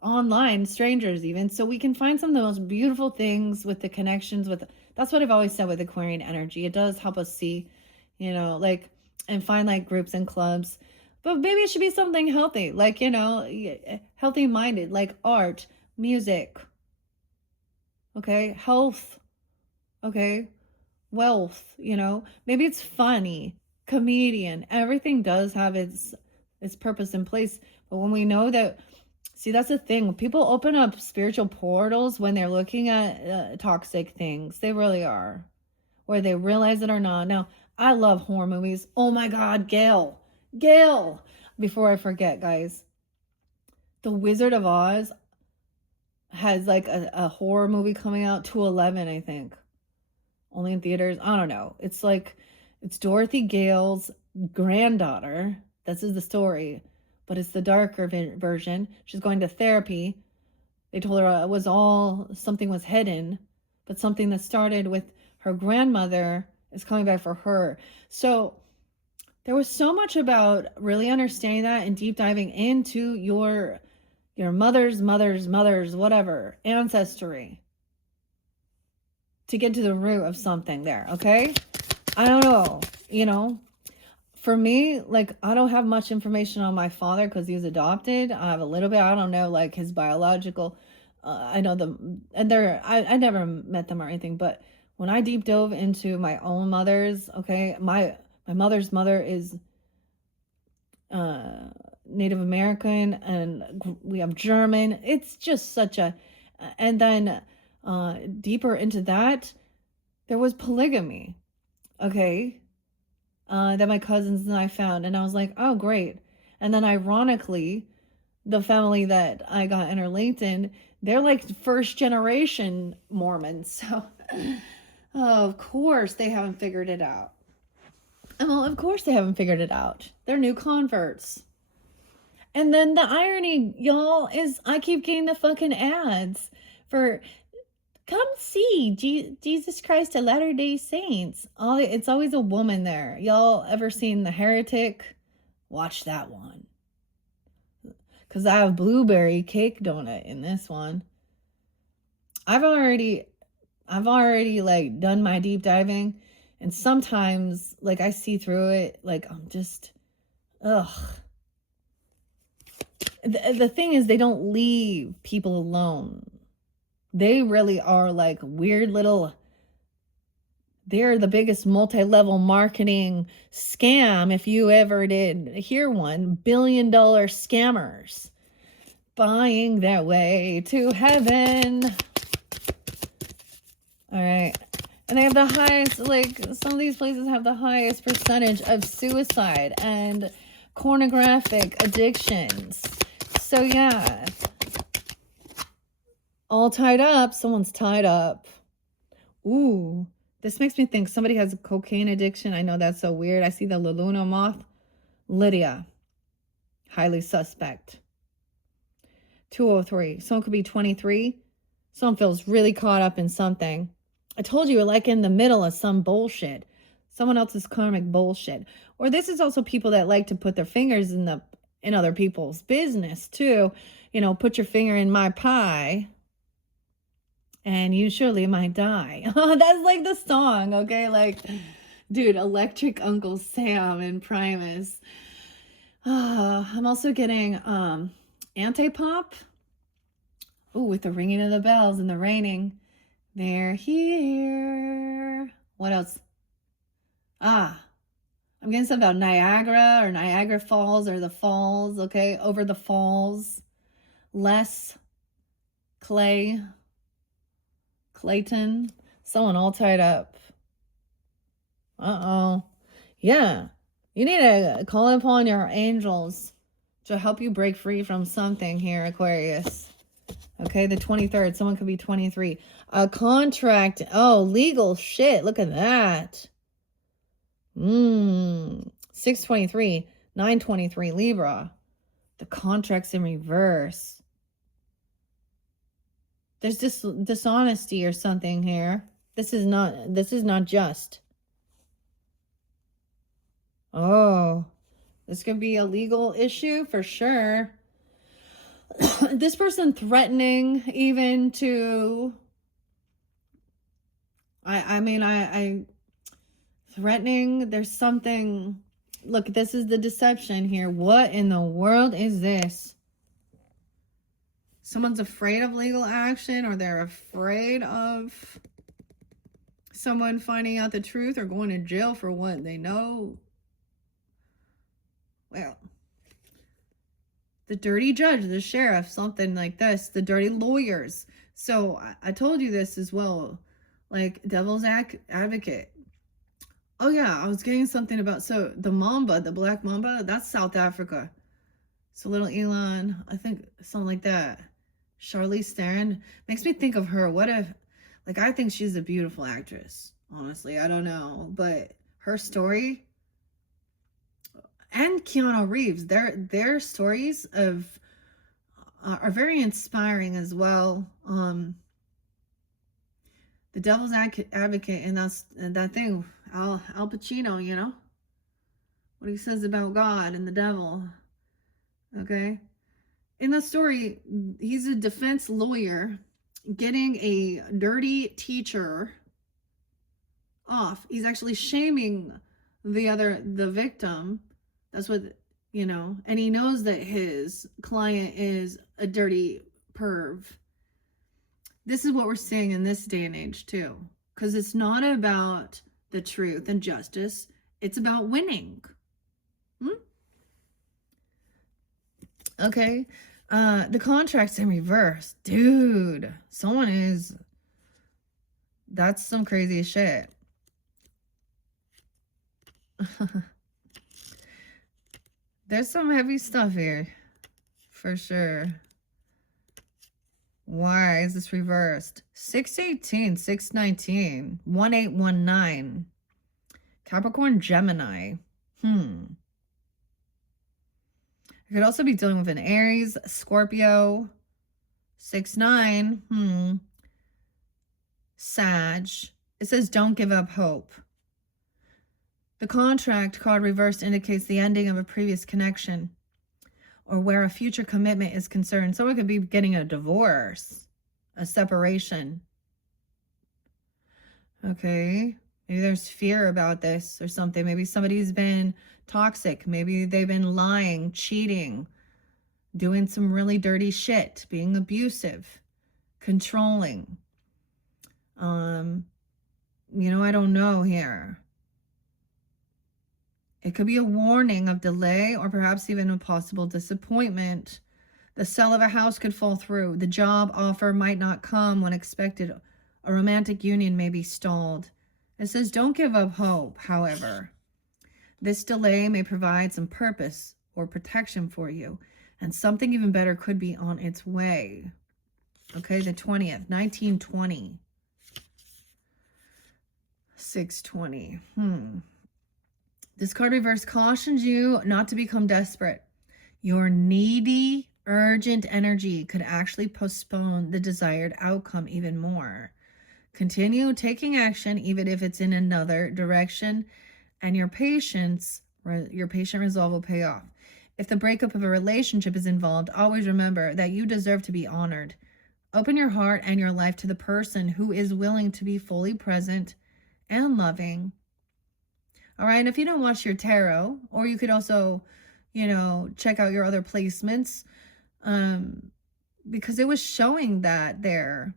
online strangers even. So we can find some of the most beautiful things with the connections with. That's what I've always said with Aquarian energy. It does help us see, like, and find like groups and clubs. But maybe it should be something healthy, like, healthy minded, like art, music. Okay, health. Okay, wealth. Maybe it's funny, comedian. Everything does have its purpose in place. But when we know that, see, that's the thing. People open up spiritual portals when they're looking at toxic things. They really are, whether they realize it or not. Now, I love horror movies. Oh my God, Gail. Before I forget, guys, The Wizard of Oz has like a horror movie coming out, 211, I think. Only in theaters. I don't know. It's like, it's Dorothy Gale's granddaughter. This is the story, but it's the darker version. She's going to therapy. They told her it was all, something was hidden, but something that started with her grandmother is coming back for her. So there was so much about really understanding that and deep diving into your mother's whatever ancestry to get to the root of something there. Okay, I don't know. For me, like, I don't have much information on my father because he was adopted. I have a little bit. I don't know, like, his biological. I know them, and I never met them or anything. But when I deep dove into my own mother's, okay, my mother's mother is Native American, and we have German. It's just such a, and then deeper into that, there was polygamy. Okay. That my cousins and I found, and I was like, oh, great. And then ironically, the family that I got interlinked in, they're like first generation Mormons. So Oh, of course they haven't figured it out. Well, of course they haven't figured it out. They're new converts. And then the irony, y'all, is I keep getting the fucking ads for come see Jesus Christ of Latter-day Saints. It's always a woman there. Y'all ever seen The Heretic? Watch that one. Because I have blueberry cake donut in this one. I've already like done my deep diving, and sometimes like I see through it, like I'm just ugh. The thing is, they don't leave people alone. They really are like weird little, they're the biggest multi-level marketing scam, if you ever did hear one. $1 billion scammers buying their way to heaven. All right. And they have the highest, like, some of these places have the highest percentage of suicide and pornographic addictions. So, yeah. All tied up. Someone's tied up. Ooh. This makes me think somebody has a cocaine addiction. I know that's so weird. I see the La Luna moth. Lydia. Highly suspect. 203. Someone could be 23. Someone feels really caught up in something. I told you, like in the middle of some bullshit. Someone else's karmic bullshit. Or this is also people that like to put their fingers in other people's business too. You know, put your finger in my pie and you surely might die. That's like the song, okay? Like, dude, Electric Uncle Sam and Primus. I'm also getting anti-pop. Ooh, with the ringing of the bells and the raining. They're here. What else? I'm getting something about Niagara or Niagara Falls or the falls, okay? Over the falls. Les, Clayton. Someone all tied up. Uh-oh. Yeah. You need to call upon your angels to help you break free from something here, Aquarius. Okay, the 23rd. Someone could be 23. A contract. Oh, legal shit. Look at that. 623. 923. Libra. The contract's in reverse. There's dishonesty or something here. This is not just. Oh, this could be a legal issue for sure. This person threatening even to, I threatening, there's something, look, this is the deception here. What in the world is this? Someone's afraid of legal action, or they're afraid of someone finding out the truth or going to jail for what they know. Well, the dirty judge, the sheriff, something like this, the dirty lawyers. So I told you this as well, like devil's advocate. Oh yeah, I was getting something about, so the mamba, the black mamba, that's South Africa. So little Elon, I think something like that. Charlize Theron makes me think of her. What if, like, I think she's a beautiful actress. Honestly, I don't know, but her story, and Keanu Reeves, their stories of are very inspiring as well. The devil's advocate, and that's that thing, Al Pacino, you know, what he says about God and the devil. Okay, in the story, he's a defense lawyer getting a dirty teacher off. He's actually shaming the victim. That's what, you know, and he knows that his client is a dirty perv. This is what we're seeing in this day and age too, because it's not about the truth and justice. It's about winning. Okay. The contract's in reverse. Dude, that's some crazy shit. There's some heavy stuff here, for sure. Why is this reversed? 618, 619, 1819. Capricorn, Gemini. It could also be dealing with an Aries, Scorpio. 6-9. Sag. It says don't give up hope. The contract card reversed indicates the ending of a previous connection or where a future commitment is concerned. Someone could be getting a divorce, a separation. Okay. Maybe there's fear about this or something. Maybe somebody's been toxic. Maybe they've been lying, cheating, doing some really dirty shit, being abusive, controlling. I don't know here. It could be a warning of delay or perhaps even a possible disappointment. The sale of a house could fall through. The job offer might not come when expected. A romantic union may be stalled. It says don't give up hope, however. This delay may provide some purpose or protection for you, and something even better could be on its way. Okay, the 20th, 1920. 620. This card reverse cautions you not to become desperate. Your needy, urgent energy could actually postpone the desired outcome even more. Continue taking action, even if it's in another direction, and your patient resolve will pay off. If the breakup of a relationship is involved, always remember that you deserve to be honored. Open your heart and your life to the person who is willing to be fully present and loving. All right. And if you don't watch your tarot, or you could also, check out your other placements, because it was showing that there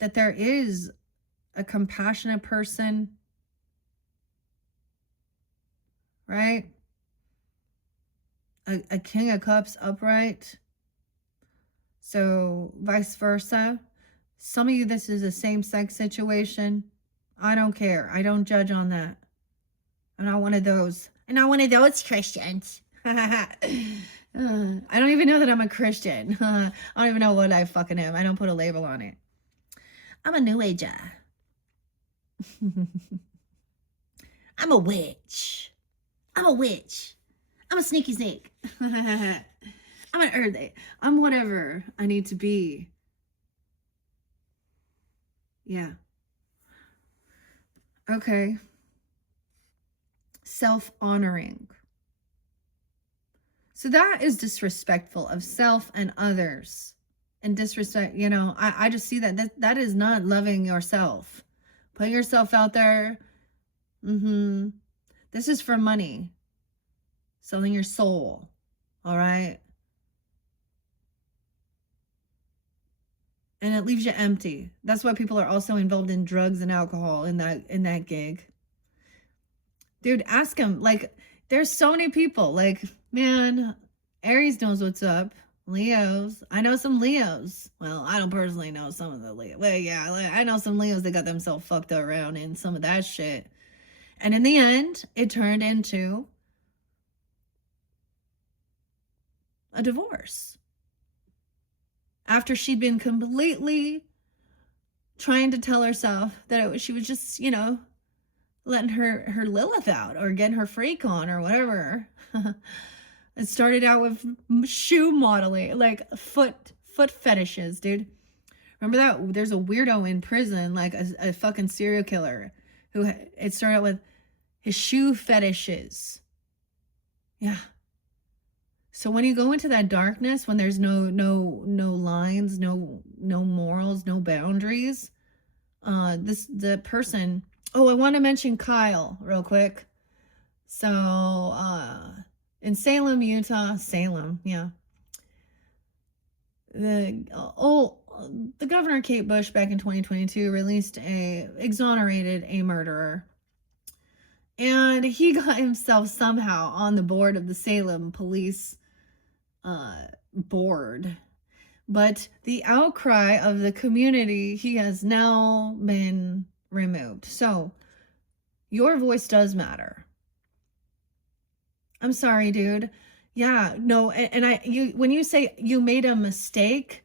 is a compassionate person, right? A King of Cups upright. So vice versa. Some of you, this is a same-sex situation. I don't care. I don't judge on that. I'm not one of those. I'm not one of those Christians. I don't even know that I'm a Christian. I don't even know what I fucking am. I don't put a label on it. I'm a New Ager. I'm a witch. I'm a witch. I'm a sneaky snake. I'm an earth. I'm whatever I need to be. Yeah. Okay. Self-honoring. So that is disrespectful of self and others. And disrespect, I just see that is not loving yourself. Putting yourself out there. This is for money. Selling your soul. All right. And it leaves you empty. That's why people are also involved in drugs and alcohol in that gig. Dude, ask them. Like, there's so many people. Like, man, Aries knows what's up. Leos. I know some Leos. Well, I don't personally know some of the Leos. Well, yeah, I know some Leos that got themselves fucked around in some of that shit. And in the end, it turned into a divorce. After she'd been completely trying to tell herself that she was just, letting her Lilith out or getting her freak on or whatever. It started out with shoe modeling, like foot fetishes, dude. Remember that? There's a weirdo in prison, like a fucking serial killer, who it started out with his shoe fetishes. Yeah. So when you go into that darkness, when there's no lines, no morals, no boundaries, the person. Oh, I want to mention Kyle real quick. So in Salem, Utah, yeah. The governor Kate Bush back in 2022 exonerated a murderer. And he got himself somehow on the board of the Salem police board. But the outcry of the community, he has now been removed. So your voice does matter. I'm sorry, dude. Yeah, no, and when you say you made a mistake,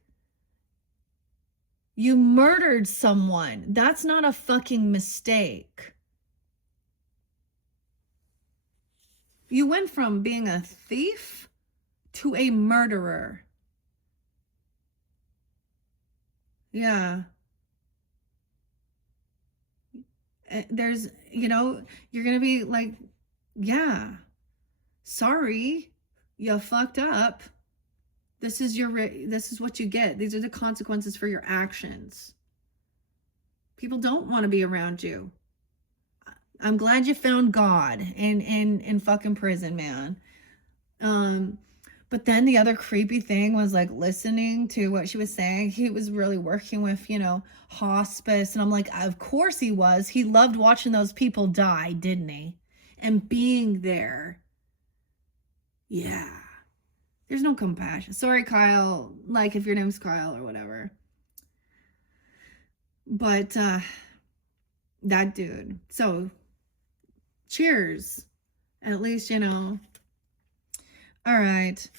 You murdered someone. That's not a fucking mistake. You went from being a thief to a murderer. Yeah. There's, you know, you're going to be like, yeah, sorry, you fucked up. This is what you get. These are the consequences for your actions. People don't want to be around you. I'm glad you found God in fucking prison, man. But then the other creepy thing was like listening to what she was saying. He was really working with, you know, hospice. And I'm like, of course he was. He loved watching those people die, didn't he? And being there. Yeah. There's no compassion. Sorry, Kyle. Like, if your name's Kyle or whatever. But that dude. So, cheers. At least, you know. All right.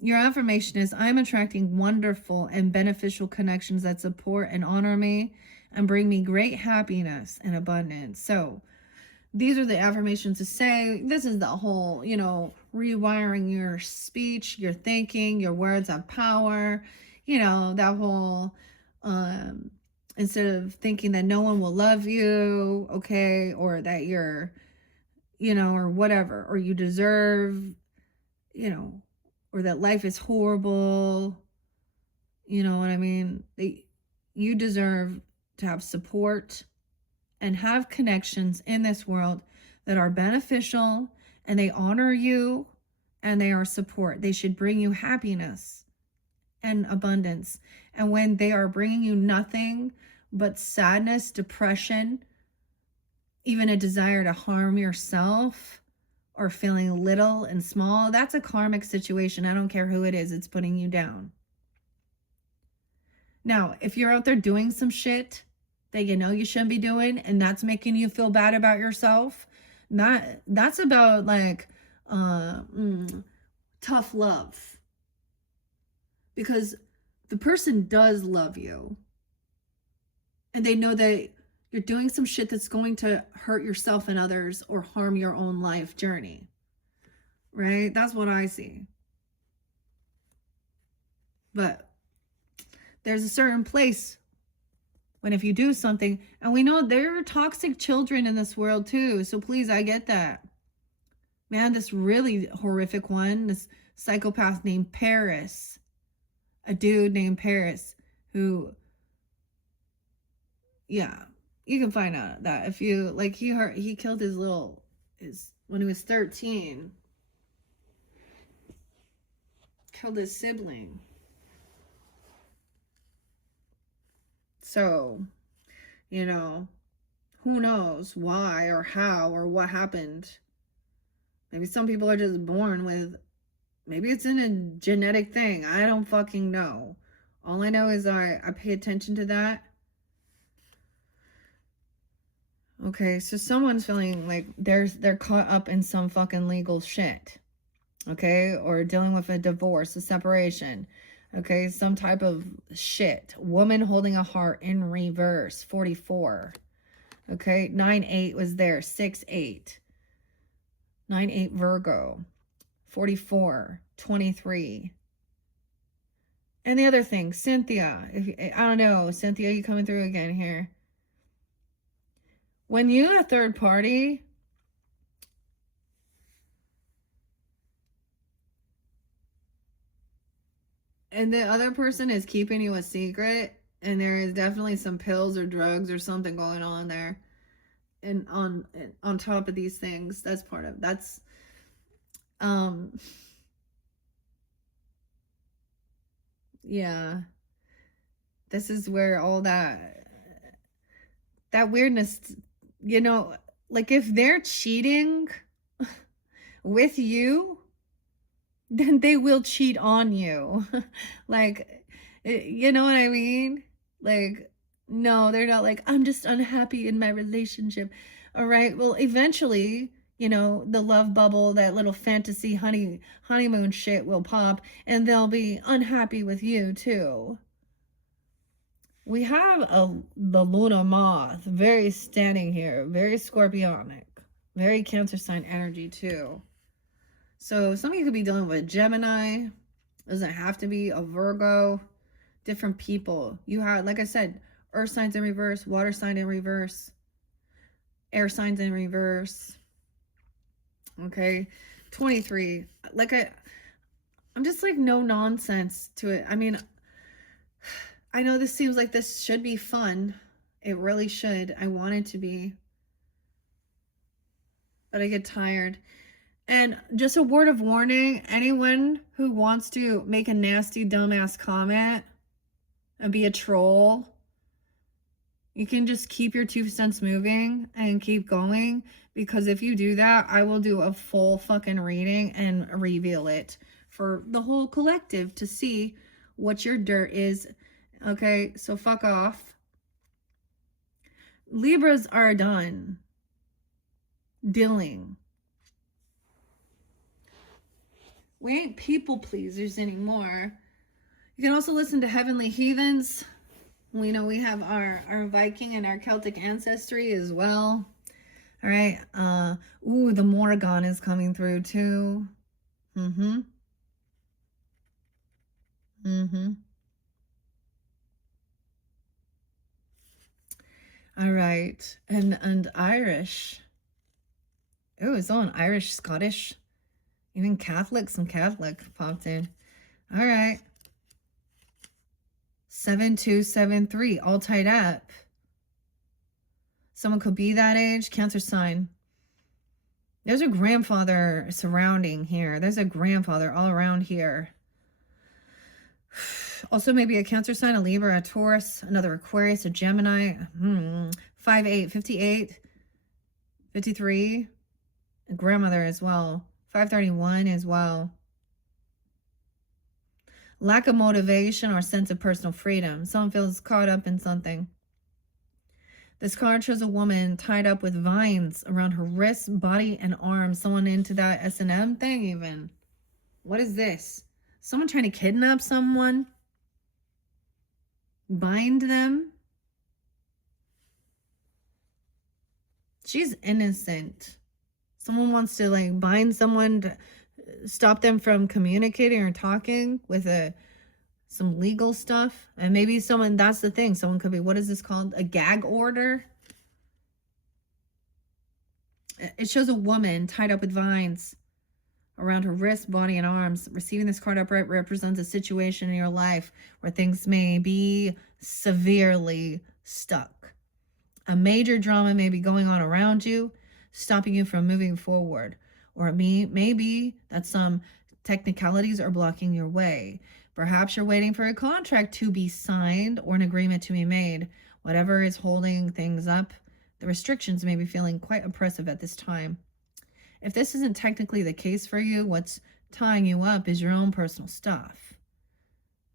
Your affirmation is, I'm attracting wonderful and beneficial connections that support and honor me and bring me great happiness and abundance. So these are the affirmations to say. This is the whole, you know, rewiring your speech, your thinking, your words have power, you know, that whole, instead of thinking that no one will love you, okay, or that you're, you know, or whatever, or you deserve, you know, or that life is horrible, you know what I mean? You deserve to have support and have connections in this world that are beneficial and they honor you and they are support. They should bring you happiness and abundance. And when they are bringing you nothing but sadness, depression, even a desire to harm yourself or feeling little and small, that's a karmic situation. I don't care who it is, it's putting you down. Now, if you're out there doing some shit that you know you shouldn't be doing and that's making you feel bad about yourself, that's about like tough love. Because the person does love you. And they know that you're doing some shit that's going to hurt yourself and others or harm your own life journey. Right? That's what I see. But there's a certain place when if you do something, and we know there are toxic children in this world too. So please, I get that. Man, this really horrific one, this psychopath named Paris, a dude named Paris who, yeah, you can find out that if you like, he killed his when he was 13, killed his sibling. So, you know, who knows why or how or what happened. Maybe some people are just born with, maybe it's in a genetic thing. I don't fucking know. All I know is I pay attention to that. Okay, so someone's feeling like they're caught up in some fucking legal shit. Okay, or dealing with a divorce, a separation. Okay, some type of shit. Woman holding a heart in reverse, 44. Okay, 9-8 was there, 6-8. 9-8 Virgo, 44, 23. And the other thing, Cynthia, I don't know, Cynthia, you coming through again here. When you a third party, and the other person is keeping you a secret, and there is definitely some pills or drugs or something going on there, and on top of these things, that's part of that's yeah, this is where all that weirdness, you know, like if they're cheating with you, then they will cheat on you. Like, you know what I mean? Like, no, they're not like, I'm just unhappy in my relationship. All right, well, eventually you know, the love bubble, that little fantasy honeymoon shit will pop, and they'll be unhappy with you too. We have the Luna Moth, very standing here, very scorpionic, very Cancer sign energy too. So some of you could be dealing with Gemini, doesn't have to be a Virgo, different people. You have, like I said, earth signs in reverse, water sign in reverse, air signs in reverse. Okay, 23. Like I'm just like no nonsense to it. I mean, I know this seems like this should be fun. It really should. I want it to be. But I get tired. And just a word of warning, anyone who wants to make a nasty, dumbass comment and be a troll, you can just keep your 2 cents moving and keep going, because if you do that, I will do a full fucking reading and reveal it for the whole collective to see what your dirt is. Okay, so fuck off. Libras are done dealing. We ain't people pleasers anymore. You can also listen to Heavenly Heathens. We know we have our Viking and our Celtic ancestry as well. All right. Ooh, the Morrigan is coming through too. Mm-hmm. All right. And Irish. Oh, it's on Irish, Scottish, even Catholic. Some Catholic popped in. All right. 7273, all tied up. Someone could be that age, Cancer sign. There's a grandfather surrounding here. There's a grandfather all around here. Also maybe a Cancer sign, a Libra, a Taurus, another Aquarius, a Gemini. 58, 58, 53. A grandmother as well. 531 as well. Lack of motivation or sense of personal freedom. Someone feels caught up in something. This card shows a woman tied up with vines around her wrists, body, and arms. Someone into that S&M thing even. What is this? Someone trying to kidnap someone? Bind them? She's innocent. Someone wants to like bind someone to stop them from communicating or talking with some legal stuff. And maybe someone, that's the thing, someone could be, what is this called? A gag order? It shows a woman tied up with vines around her wrist, body, and arms. Receiving this card upright represents a situation in your life where things may be severely stuck. A major drama may be going on around you, stopping you from moving forward. Or it may be that some technicalities are blocking your way. Perhaps you're waiting for a contract to be signed or an agreement to be made. Whatever is holding things up, the restrictions may be feeling quite oppressive at this time. If this isn't technically the case for you, what's tying you up is your own personal stuff.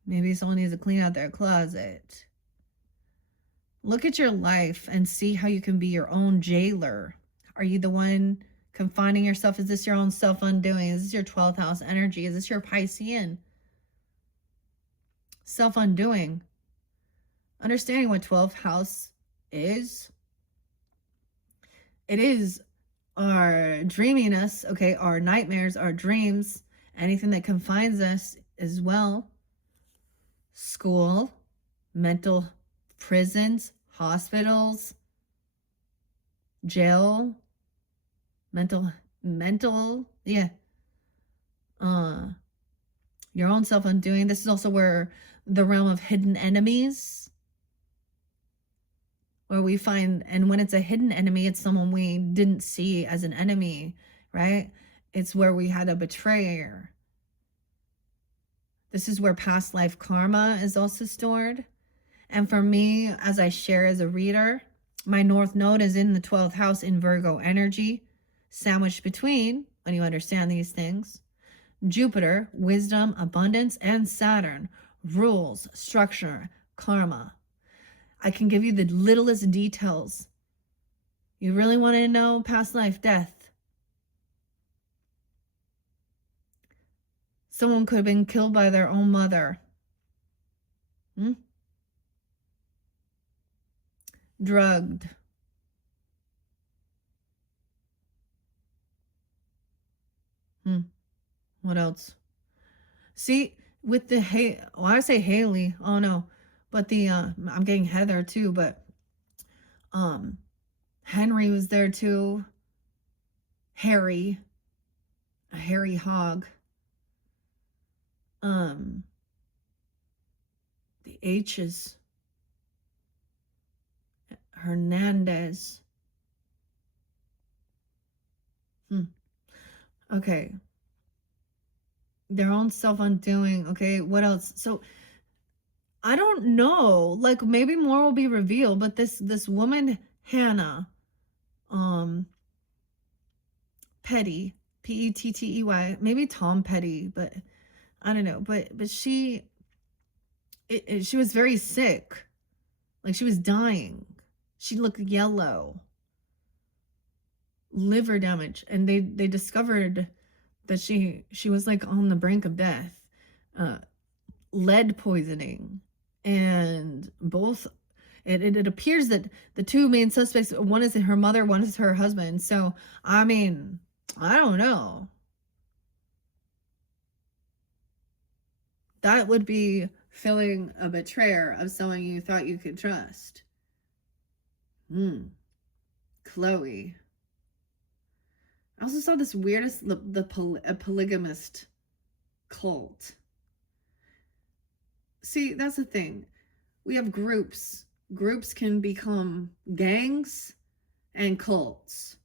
Maybe someone needs to clean out their closet. Look at your life and see how you can be your own jailer. Are you the one confining yourself? Is this your own self-undoing? Is this your 12th house energy? Is this your Piscean? Self-undoing. Understanding what 12th house is. It is our dreaminess, okay, our nightmares, our dreams, anything that confines us as well. School, mental prisons, hospitals, jail, mental, yeah. Your own self-undoing. This is also where the realm of hidden enemies, where we find, and when it's a hidden enemy, it's someone we didn't see as an enemy, right? It's where we had a betrayer. This is where past life karma is also stored. And for me, as I share as a reader, my North Node is in the 12th house in Virgo energy, sandwiched between, when you understand these things, Jupiter, wisdom, abundance, and Saturn, rules, structure, karma. I can give you the littlest details. You really want to know past life, death, Someone could have been killed by their own mother. Drugged. What else? See, with the well, I say Haley. Oh no, but the I'm getting Heather too. But Henry was there too. Harry, a hairy hog. The H's. Hernandez. Okay. Their own self-undoing. Okay, what else? So I don't know. Like maybe more will be revealed, but this woman, Hannah, Petty, Pettey, maybe Tom Petty, but I don't know. But she was very sick. Like she was dying. She looked yellow. Liver damage, and they discovered that she was like on the brink of death. Lead poisoning, and both it appears that the two main suspects, one is her mother, one is her husband. So I mean, I don't know. That would be feeling a betrayer of someone you thought you could trust. Chloe. I also saw this weirdest, a polygamist cult. See, that's the thing. We have groups. Groups can become gangs and cults.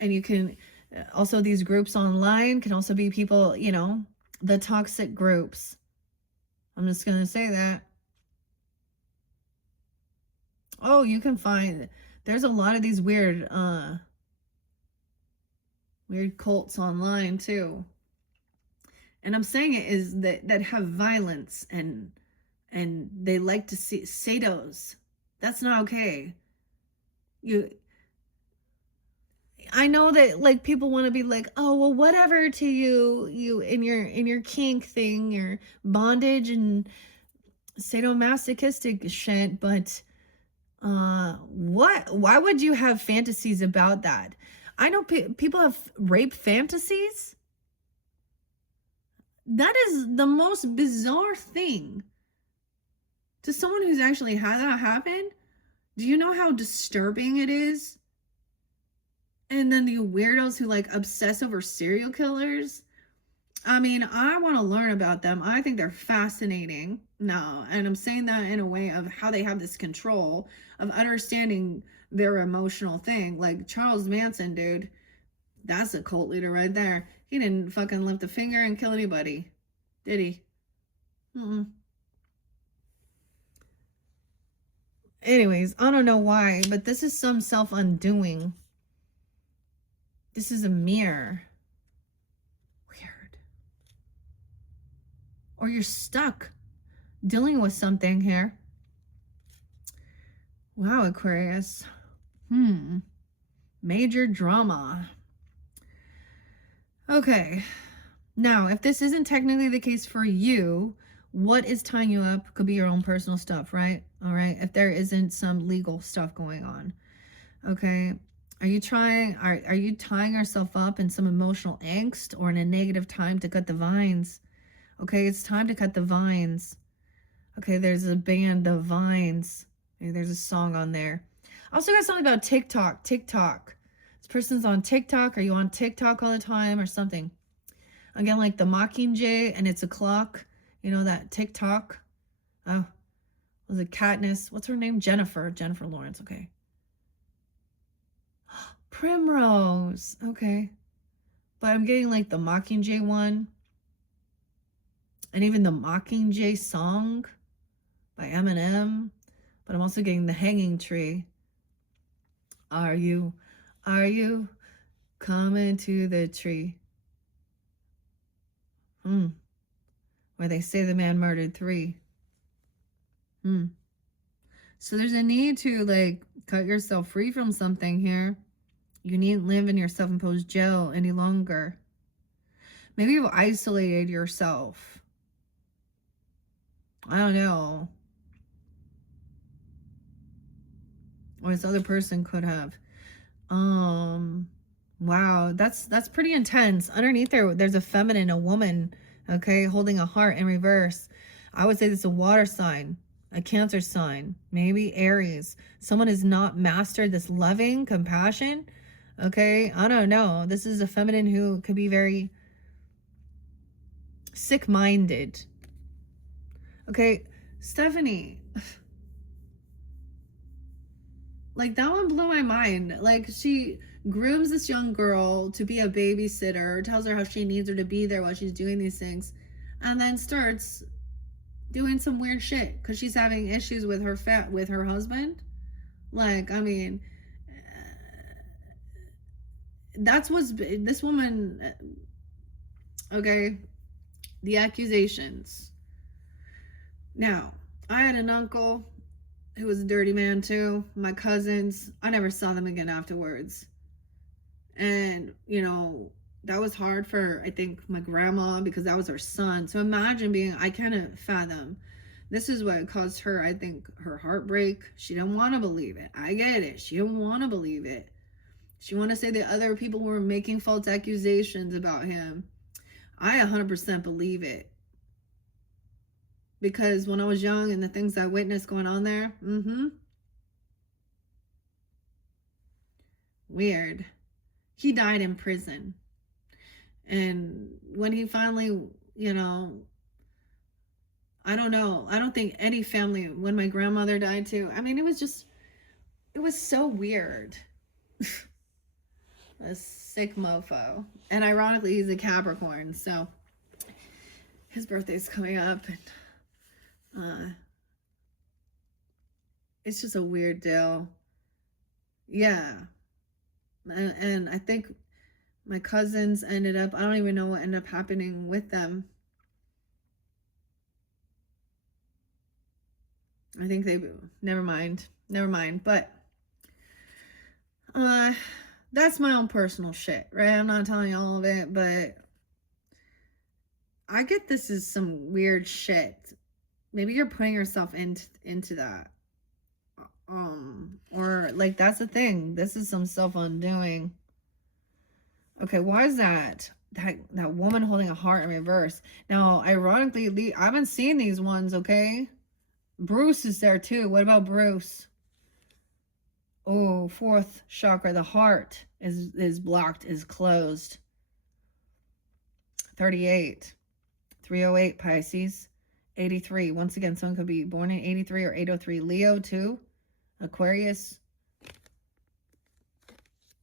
And you can, also these groups online can also be people, you know, the toxic groups. I'm just going to say that. Oh, you can find, there's a lot of these weird cults online too. And I'm saying it is that have violence and they like to see sados. That's not okay. I know that like people want to be like, oh well, whatever to you in your kink thing, your bondage and sadomasochistic shit, but why would you have fantasies about that? I know people have rape fantasies. That is the most bizarre thing. To someone who's actually had that happen, do you know how disturbing it is? And then the weirdos who like obsess over serial killers. I mean, I want to learn about them. I think they're fascinating. No, and I'm saying that in a way of how they have this control of understanding their emotional thing. Like Charles Manson, dude, that's a cult leader right there. He didn't fucking lift a finger and kill anybody, did he? Anyways, I don't know why, but this is some self-undoing. This is a mirror. Weird. Or you're stuck dealing with something here. Wow, Aquarius. Major drama. Okay. Now, if this isn't technically the case for you, what is tying you up could be your own personal stuff, right? All right. If there isn't some legal stuff going on. Okay. Are you tying yourself up in some emotional angst or in a negative time to cut the vines? Okay, it's time to cut the vines. Okay, there's a band, The Vines. Maybe there's a song on there. I also got something about TikTok. This person's on TikTok. Are you on TikTok all the time or something? Again, like the Mockingjay and It's a Clock. You know that TikTok? Oh, was it Katniss? What's her name? Jennifer Lawrence. Okay. Primrose. Okay. But I'm getting like the Mockingjay one. And even the Mockingjay song by Eminem. But I'm also getting the Hanging Tree. Are you coming to the tree? Where they say the man murdered 3. So there's a need to like cut yourself free from something here. You needn't live in your self-imposed jail any longer. Maybe you've isolated yourself. I don't know. Or this other person could have. Wow, that's pretty intense. Underneath there's a feminine, a woman, okay, holding a heart in reverse. I would say this is a water sign, a Cancer sign, maybe Aries. Someone has not mastered this loving compassion. Okay, I don't know. This is a feminine who could be very sick-minded. Okay, Stephanie. Like, that one blew my mind. Like, she grooms this young girl to be a babysitter, tells her how she needs her to be there while she's doing these things, and then starts doing some weird shit because she's having issues with her husband. Like, I mean, that's what's this woman. Okay, the accusations. Now, I had an uncle who was a dirty man too. My cousins, I never saw them again afterwards. And, you know, that was hard for, I think, my grandma because that was her son. So imagine being, I can't fathom. This is what caused her, I think, her heartbreak. She didn't want to believe it. I get it. She didn't want to believe it. She wanted to say that other people were making false accusations about him. I 100% believe it. Because when I was young and the things I witnessed going on there, weird. He died in prison. And when he finally, you know, I don't know. I don't think any family, when my grandmother died too, I mean, it was so weird. A sick mofo. And ironically, he's a Capricorn, so his birthday's coming up, and it's just a weird deal. Yeah. And I think my cousins ended up, I don't even know what ended up happening with them. I think they, never mind. But that's my own personal shit, right? I'm not telling you all of it, but I get this is some weird shit. Maybe you're putting yourself into that. Or like, that's the thing. This is some self-undoing. Okay, why is that? That woman holding a heart in reverse. Now, ironically, I haven't seen these ones, okay? Bruce is there too. What about Bruce? Oh, fourth chakra, the heart is blocked, is closed. 38. 308, Pisces. 83. Once again, someone could be born in 83 or 803. Leo too. Aquarius.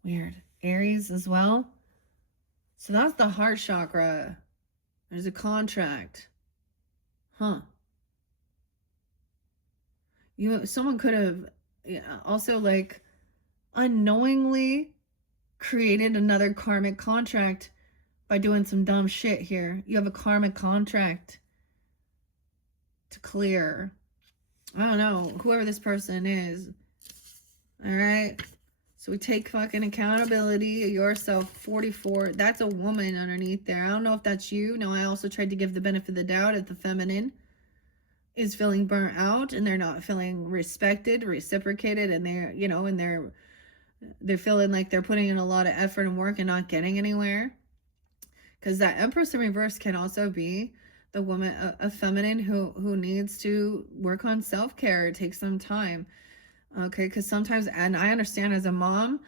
Weird. Aries as well. So that's the heart chakra. There's a contract. Huh. Someone could have also, like, unknowingly created another karmic contract by doing some dumb shit here. You have a karmic contract to clear. I don't know, whoever this person is. All right. So we take fucking accountability of yourself. 44. That's a woman underneath there. I don't know if that's you. No, I also tried to give the benefit of the doubt if the feminine is feeling burnt out and they're not feeling respected, reciprocated, and they're, you know, and they're feeling like they're putting in a lot of effort and work and not getting anywhere. Because that Empress in reverse can also be the woman, a feminine who needs to work on self-care. It takes some time. Okay, because sometimes, and I understand as a mom,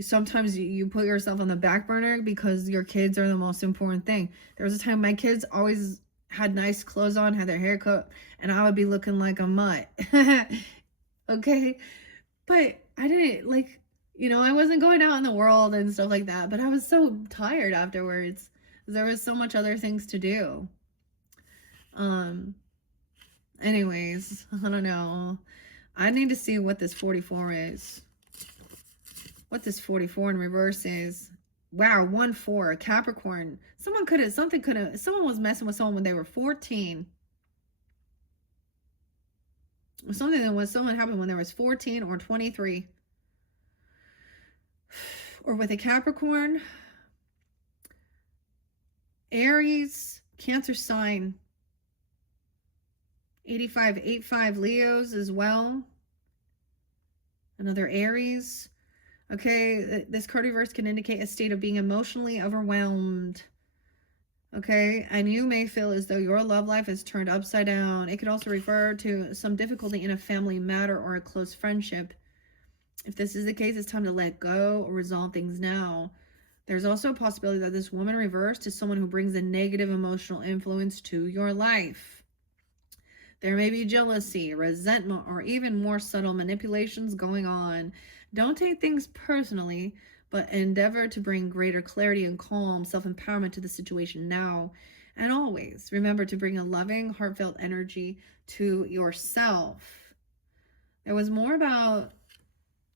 sometimes you put yourself on the back burner because your kids are the most important thing. There was a time my kids always had nice clothes on, had their hair cut, and I would be looking like a mutt. Okay, but I didn't, like, you know, I wasn't going out in the world and stuff like that, but I was so tired afterwards. There was so much other things to do. Anyways, I don't know. I need to see what this 44 is. What this 44 in reverse is. Wow, 1-4, a Capricorn. Someone was messing with someone when they were 14. Someone happened when there was 14 or 23. Or with a Capricorn, Aries, Cancer sign. 8585 Leos as well. Another Aries. Okay, this card reverse can indicate a state of being emotionally overwhelmed. Okay, and you may feel as though your love life is turned upside down. It could also refer to some difficulty in a family matter or a close friendship. If this is the case, it's time to let go or resolve things now. There's also a possibility that this woman reversed is someone who brings a negative emotional influence to your life. There may be jealousy, resentment, or even more subtle manipulations going on. Don't take things personally, but endeavor to bring greater clarity and calm, self-empowerment to the situation now. And always remember to bring a loving, heartfelt energy to yourself. There was more about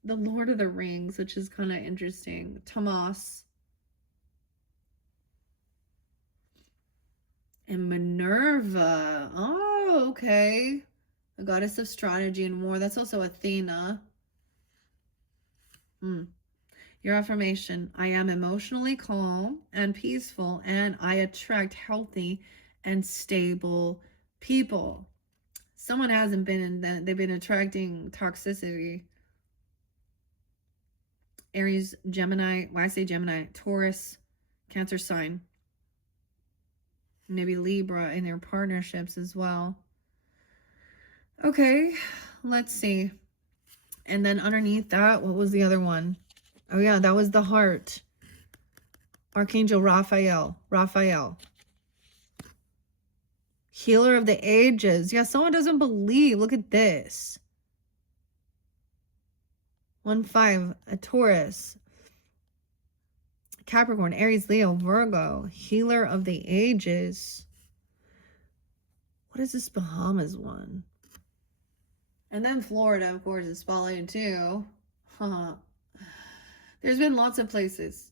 the Lord of the Rings, which is kind of interesting. Tomas and Minerva. Oh, okay. The goddess of strategy and war. That's also Athena. Your affirmation: I am emotionally calm and peaceful, and I attract healthy and stable people. Someone hasn't been in that. They've been attracting toxicity. Aries, Gemini. Why I say Gemini? Taurus, Cancer sign. Maybe Libra in their partnerships as well. Okay, let's see. And then underneath that, what was the other one? Oh yeah, that was the heart. Archangel Raphael. Healer of the ages. Yeah, someone doesn't believe. Look at this. 1-5, a Taurus. Capricorn, Aries, Leo, Virgo. Healer of the ages. What is this Bahamas one? And then Florida, of course, is spotlighted too. There's been lots of places.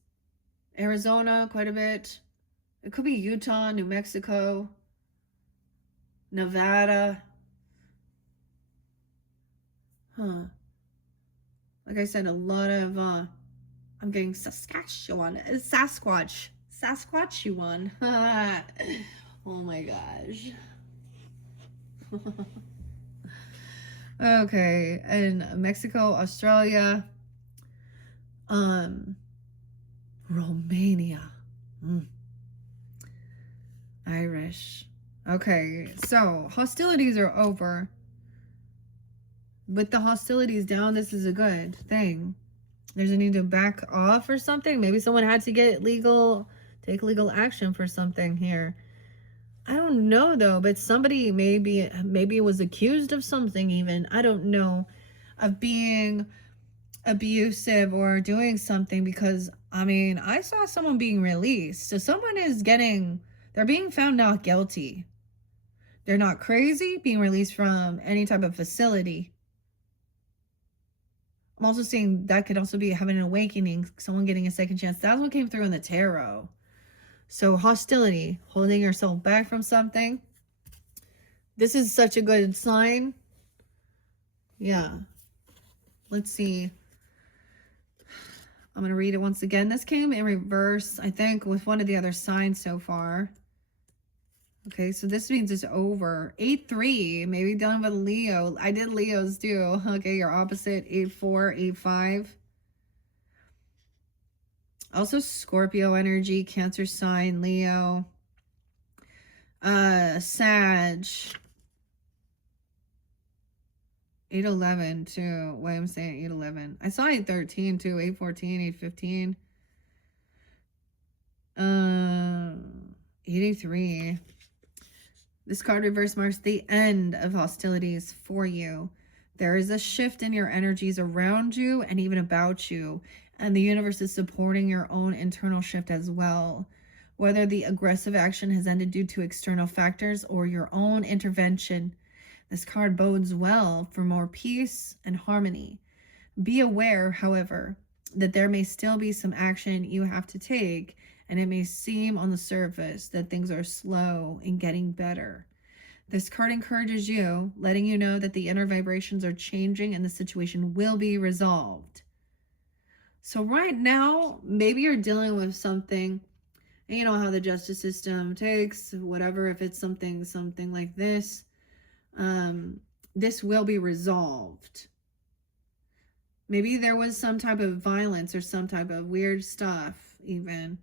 Arizona, quite a bit. It could be Utah, New Mexico, Nevada. Like I said, a lot of, I'm getting Saskatchewan. Saskatchewan. Oh my gosh. Okay, and Mexico, Australia, Romania, Irish. Okay, so hostilities are over. With the hostilities down, this is a good thing. There's a need to back off or something. Maybe someone had to get legal, take legal action for something here. I don't know though, but somebody maybe was accused of something even. I don't know, of being abusive or doing something, because I mean, I saw someone being released. So someone is they're being found not guilty. They're not crazy, being released from any type of facility. I'm also seeing that could also be having an awakening, someone getting a second chance. That's what came through in the tarot. So hostility, holding yourself back from something. This is such a good sign. Yeah. Let's see. I'm going to read it once again. This came in reverse, I think, with one of the other signs so far. Okay, so this means it's over. 8-3, maybe done with Leo. I did Leos too. Okay, your opposite, 8-4, 8-5. Also Scorpio energy, Cancer sign, Leo. Sag. 8-11 too. Why I'm saying 8-11. I saw 8-13 too. 8-14, 8-15. 83. This card reverse marks the end of hostilities for you. There is a shift in your energies around you and even about you. And the universe is supporting your own internal shift as well. Whether the aggressive action has ended due to external factors or your own intervention, this card bodes well for more peace and harmony. Be aware, however, that there may still be some action you have to take, and it may seem on the surface that things are slow in getting better. This card encourages you, letting you know that the inner vibrations are changing and the situation will be resolved. So right now, maybe you're dealing with something And you know how the justice system takes, whatever, if it's something like this, this will be resolved. Maybe there was some type of violence or some type of weird stuff even.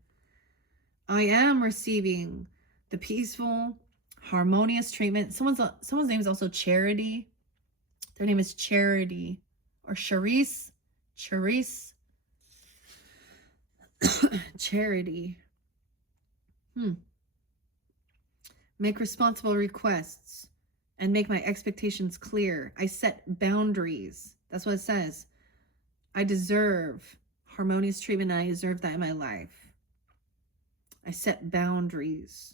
I am receiving the peaceful, harmonious treatment. Someone's name is also Charity. Their name is Charity or Charisse. Charity. Make responsible requests and make my expectations clear. I set boundaries. That's what it says. I deserve harmonious treatment, and I deserve that in my life. I set boundaries.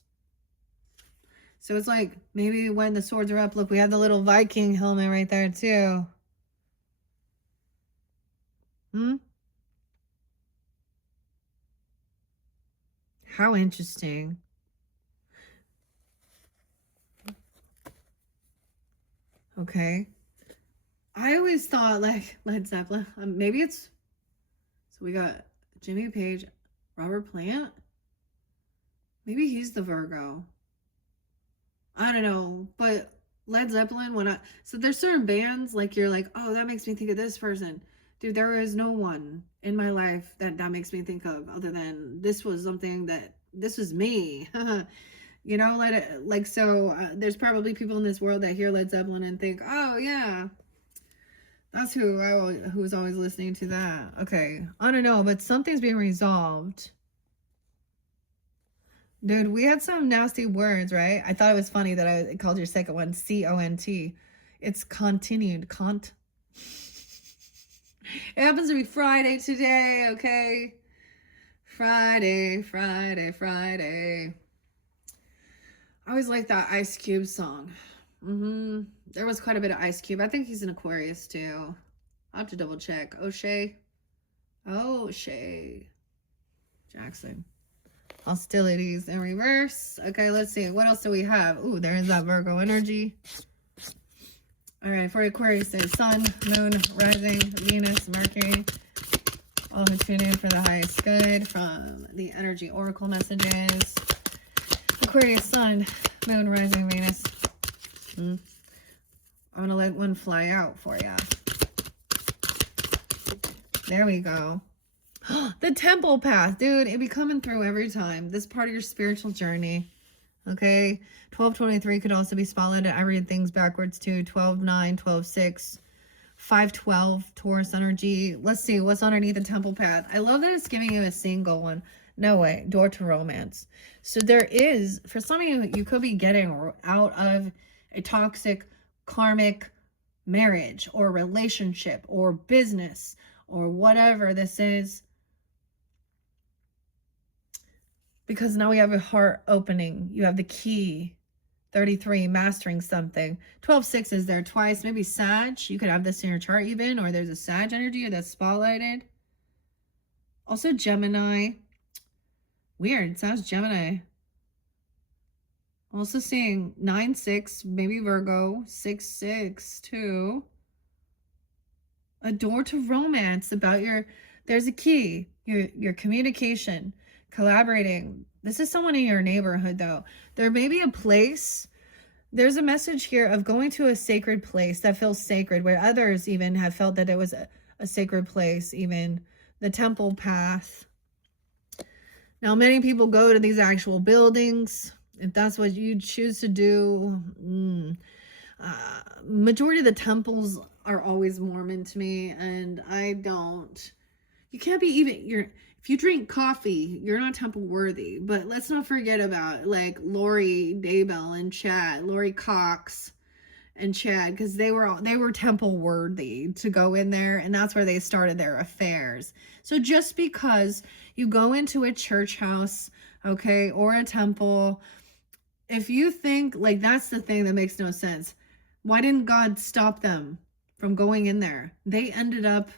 So it's like, maybe when the swords are up, look, we have the little Viking helmet right there too. How interesting. Okay. I always thought like Led Zeppelin, maybe it's, so we got Jimmy Page, Robert Plant. Maybe he's the Virgo. I don't know, but Led Zeppelin, so there's certain bands, like you're like, oh, that makes me think of this person. Dude, there is no one in my life that makes me think of other than this was something that, this was me. You know, there's probably people in this world that hear Led Zeppelin and think, oh yeah, that's who's always listening to that. Okay, I don't know, but something's being resolved. Dude, we had some nasty words, right? I thought it was funny that I called your second one C-O-N-T. It's continued. It happens to be Friday today, okay? Friday. I always like that Ice Cube song. There was quite a bit of Ice Cube. I think he's an Aquarius too. I'll have to double check. O'Shea Jackson. Hostilities in reverse. Okay, let's see. What else do we have? Ooh, there is that Virgo energy. All right, for Aquarius, there's Sun, Moon, Rising, Venus, Mercury. All who tune in for the highest good from the energy oracle messages. Aquarius, Sun, Moon, Rising, Venus. I'm going to let one fly out for you. There we go. The temple path, dude, it be coming through every time. This part of your spiritual journey. Okay, 1223 could also be spotlighted. I read things backwards too. 12-9, 12-6, 5-12, Taurus energy. Let's see what's underneath the temple path. I love that it's giving you a single one. No way, door to romance. So there is, for some of you, you could be getting out of a toxic karmic marriage or relationship or business or whatever this is. Because now we have a heart opening. You have the key. 33, mastering something. 12-6 is there twice. Maybe Sag. You could have this in your chart even. Or there's a Sag energy that's spotlighted. Also Gemini. Weird. Sounds Gemini. Also seeing 9-6. Maybe Virgo. 6-6 too. A door to romance about your... There's a key. Your communication. Collaborating. This is someone in your neighborhood though. There may be a place. There's a message here of going to a sacred place that feels sacred, where others even have felt that it was a sacred place, even the temple path. Now, many people go to these actual buildings. If that's what you choose to do. Majority of the temples are always Mormon to me, and I don't. You can't be even, if you drink coffee, you're not temple worthy. But let's not forget about like Lori Daybell and Chad, Lori Cox and Chad, because they were temple worthy to go in there, and that's where they started their affairs. So just because you go into a church house, okay, or a temple, if you think like that's the thing that makes no sense, why didn't God stop them from going in there? They ended up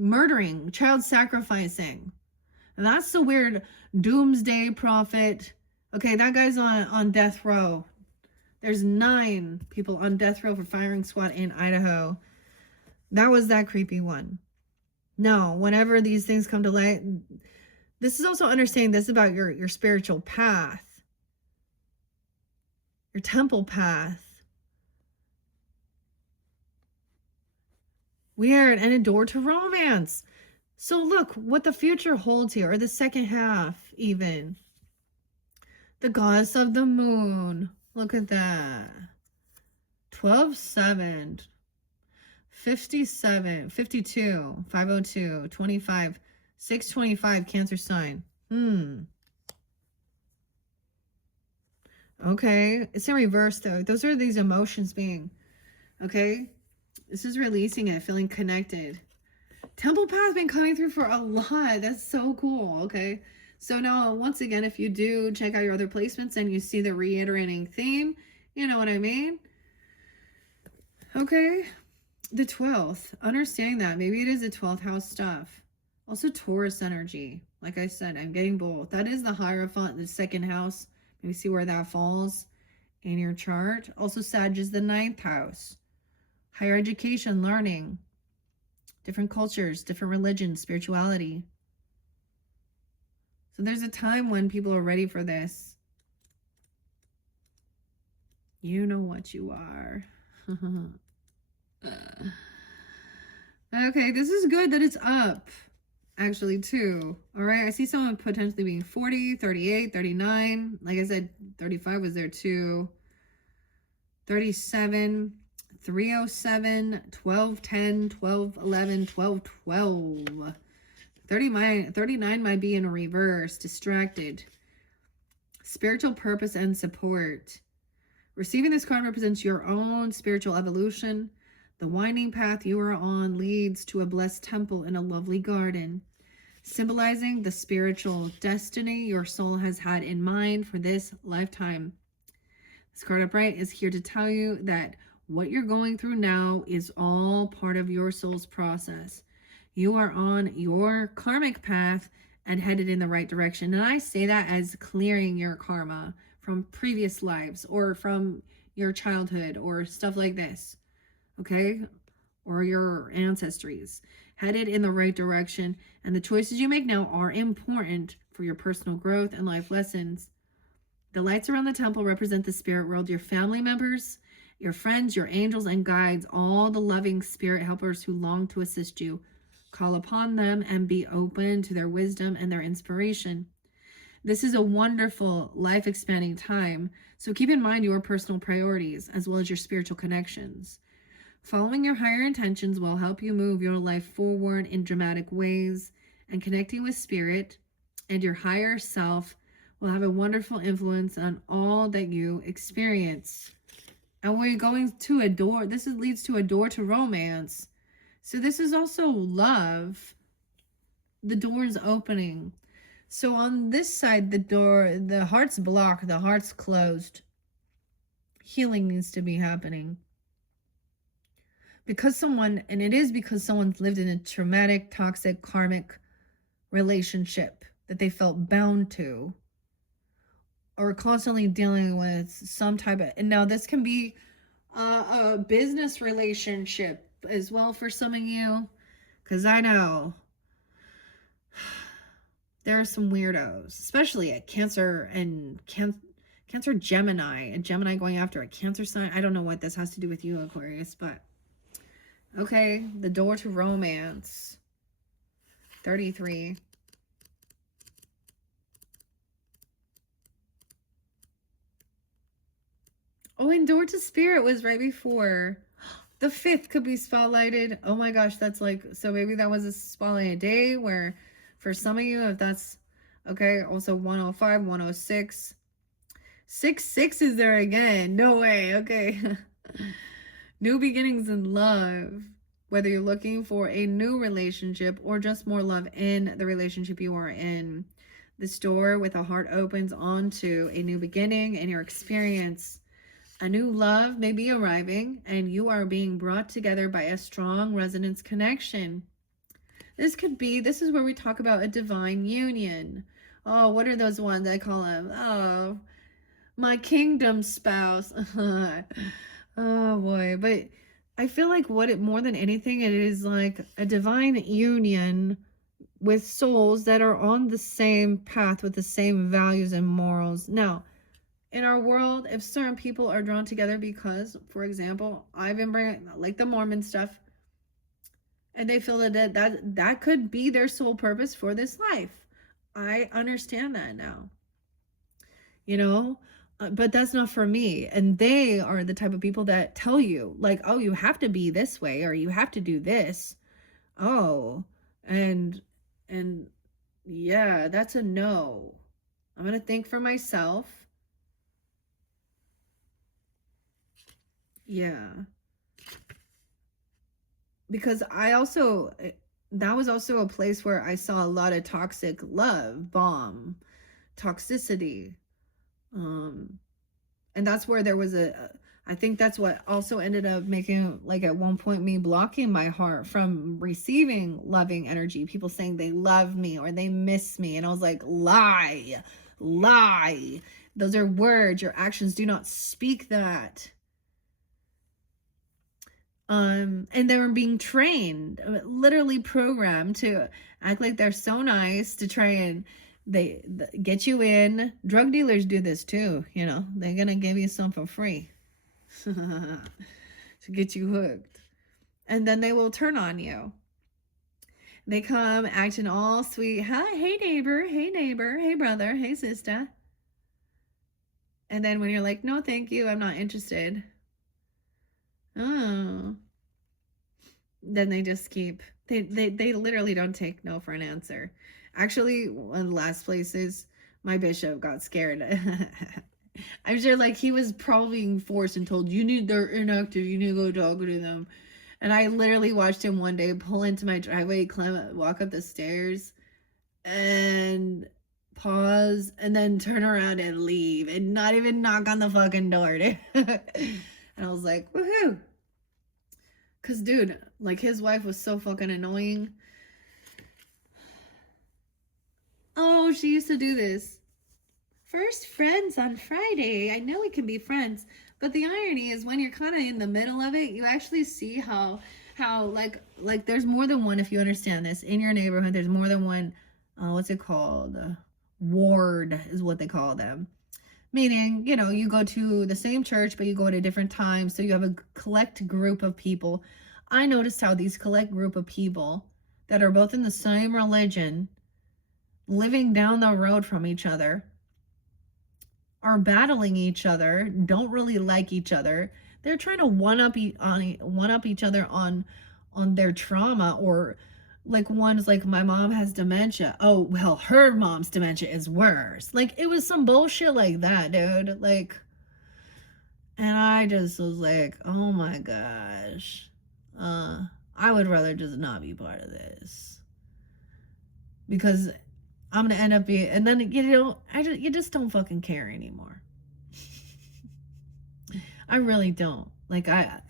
murdering, child sacrificing. And that's the weird doomsday prophet. Okay, that guy's on death row. There's 9 people on death row for firing squad in Idaho. That was that creepy one. No, whenever these things come to light, This is also understanding this about your spiritual path, your temple path. Weird. And a door to romance. So look what the future holds here, or the second half even. The goddess of the moon. Look at that. 12-7. 57, 52, 502, 25, 625, Cancer sign. Okay. It's in reverse though. Those are these emotions being, okay? This is releasing it, feeling connected. Temple path been coming through for a lot. That's so cool. Okay. So now, once again, if you do check out your other placements and you see the reiterating theme, you know what I mean? Okay. The 12th, understanding that maybe it is the 12th house stuff. Also Taurus energy. Like I said, I'm getting both. That is the Hierophant, the second house. Maybe see where that falls in your chart. Also Sag is the 9th house. Higher education, learning. Different cultures, different religions, spirituality. So there's a time when people are ready for this. You know what you are. Okay, this is good that it's up. Actually, too. All right, I see someone potentially being 40, 38, 39. Like I said, 35 was there too. 37, 307, 1210, 1211, 1212. 39 might be in reverse, distracted. Spiritual purpose and support. Receiving this card represents your own spiritual evolution. The winding path you are on leads to a blessed temple in a lovely garden, symbolizing the spiritual destiny your soul has had in mind for this lifetime. This card upright is here to tell you that what you're going through now is all part of your soul's process. You are on your karmic path and headed in the right direction. And I say that as clearing your karma from previous lives or from your childhood or stuff like this. Okay? Or your ancestries. Headed in the right direction. And the choices you make now are important for your personal growth and life lessons. The lights around the temple represent the spirit world, your family members, your friends, your angels and guides, all the loving spirit helpers who long to assist you. Call upon them and be open to their wisdom and their inspiration. This is a wonderful, life-expanding time, so keep in mind your personal priorities as well as your spiritual connections. Following your higher intentions will help you move your life forward in dramatic ways, and connecting with spirit and your higher self will have a wonderful influence on all that you experience. And we're going to a door. This leads to a door to romance. So this is also love. The door is opening. So on this side, the door, the heart's blocked, the heart's closed. Healing needs to be happening. Because someone, and it is because someone's lived in a traumatic, toxic, karmic relationship that they felt bound to, or constantly dealing with some type of, and now this can be a business relationship as well for some of you, because I know there are some weirdos, especially at Cancer and Cancer Gemini, a Gemini going after a Cancer sign. I don't know what this has to do with you, Aquarius, but okay, the door to romance. 33. Oh, and door to spirit was right before. The 5th could be spotlighted. Oh my gosh, that's like, so maybe that was a spotlight day where for some of you, if that's, okay, also 105, 106. 6 is there again. No way, okay. New beginnings in love. Whether you're looking for a new relationship or just more love in the relationship you are in. This door with a heart opens onto a new beginning in your experience. A new love may be arriving and you are being brought together by a strong resonance connection. This is where we talk about a divine union. Oh, what are those ones I call them? Oh, my kingdom spouse. Oh boy, but I feel like more than anything, it is like a divine union with souls that are on the same path with the same values and morals. Now, in our world, if certain people are drawn together because, for example, I've been bringing like the Mormon stuff, and they feel that could be their sole purpose for this life. I understand that now, you know, but that's not for me. And they are the type of people that tell you, like, oh, you have to be this way or you have to do this. Oh, and and yeah, that's a no. I'm gonna think for myself. Yeah, because I also, that was also a place where I saw a lot of toxic love bomb, toxicity. Um, and that's where there was I think that's what also ended up making, like, at one point, me blocking my heart from receiving loving energy, people saying they love me or they miss me, and I was like, lie, lie, those are words, your actions do not speak that. And they were being trained, literally programmed to act like they're so nice to try and they get you in. Drug dealers do this too, you know, they're gonna give you some for free to get you hooked, and then they will turn on you. They come acting all sweet. Hi, hey neighbor, hey brother, hey sister. And then when you're like, no thank you, I'm not interested, oh, then they just keep, they literally don't take no for an answer. Actually, one of the last places, my bishop got scared. I'm sure, like, he was probably being forced and told, they're inactive, you need to go talk to them. And I literally watched him one day pull into my driveway, walk up the stairs, and pause, and then turn around and leave, and not even knock on the fucking door, dude. And I was like, woohoo. Because, dude, like, his wife was so fucking annoying. Oh, she used to do this. First friends on Friday. I know we can be friends. But the irony is, when you're kind of in the middle of it, you actually see how like there's more than one, if you understand this. In your neighborhood, there's more than one, what's it called? Ward is what they call them. Meaning, you know, you go to the same church, but you go at a different time. So you have a collect group of people. I noticed how these collect group of people that are both in the same religion, living down the road from each other, are battling each other, don't really like each other. They're trying to one up each other on their trauma, or like, one's like, my mom has dementia. Oh, well, her mom's dementia is worse. Like, it was some bullshit like that, dude. Like, and I just was like, oh my gosh. I would rather just not be part of this, because I'm gonna end up being, and then, you know, you just don't fucking care anymore. I really don't. Like, I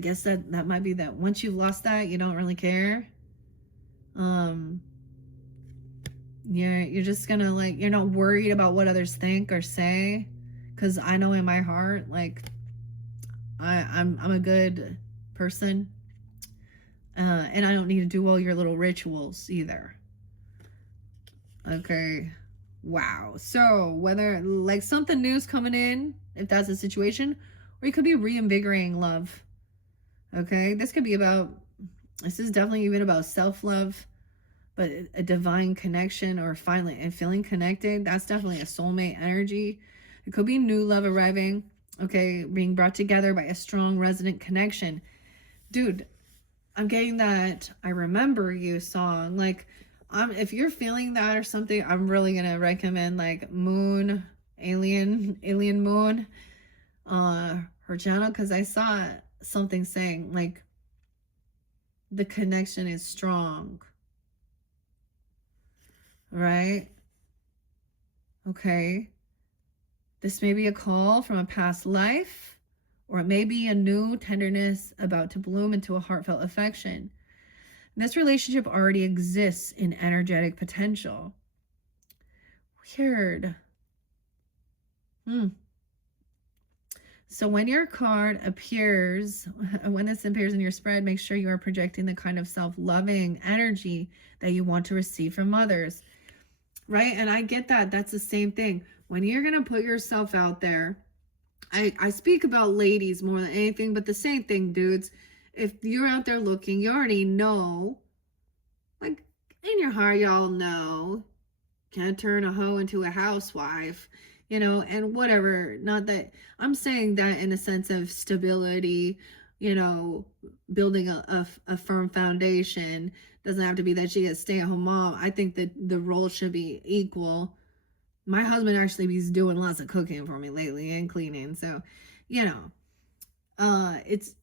guess that might be that once you've lost that, you don't really care. You're just gonna, like, you're not worried about what others think or say, because I know in my heart, like, I'm a good person, and I don't need to do all your little rituals either. Okay, wow. So whether, like, something new's coming in, if that's the situation, or you could be reinvigorating love. Okay, this is definitely even about self-love, but a divine connection, or finally and feeling connected. That's definitely a soulmate energy. It could be new love arriving. Okay, being brought together by a strong resonant connection. Dude, I'm getting that I Remember You song. Like, if you're feeling that or something, I'm really gonna recommend, like, Moon, Alien Moon, her channel, because I saw something saying, like, the connection is strong, right? Okay, this may be a call from a past life, or it may be a new tenderness about to bloom into a heartfelt affection. This relationship already exists in energetic potential. Weird. So when your card appears, when this appears in your spread, make sure you are projecting the kind of self-loving energy that you want to receive from others, right? And I get that. That's the same thing. When you're going to put yourself out there, I speak about ladies more than anything, but the same thing, dudes. If you're out there looking, you already know, like in your heart, y'all know, can't turn a hoe into a housewife, you know, and whatever. Not that I'm saying that in a sense of stability, you know, building a firm foundation. Doesn't have to be that she is a stay-at-home mom. I think that the role should be equal. My husband actually he's doing lots of cooking for me lately and cleaning. So, you know, it's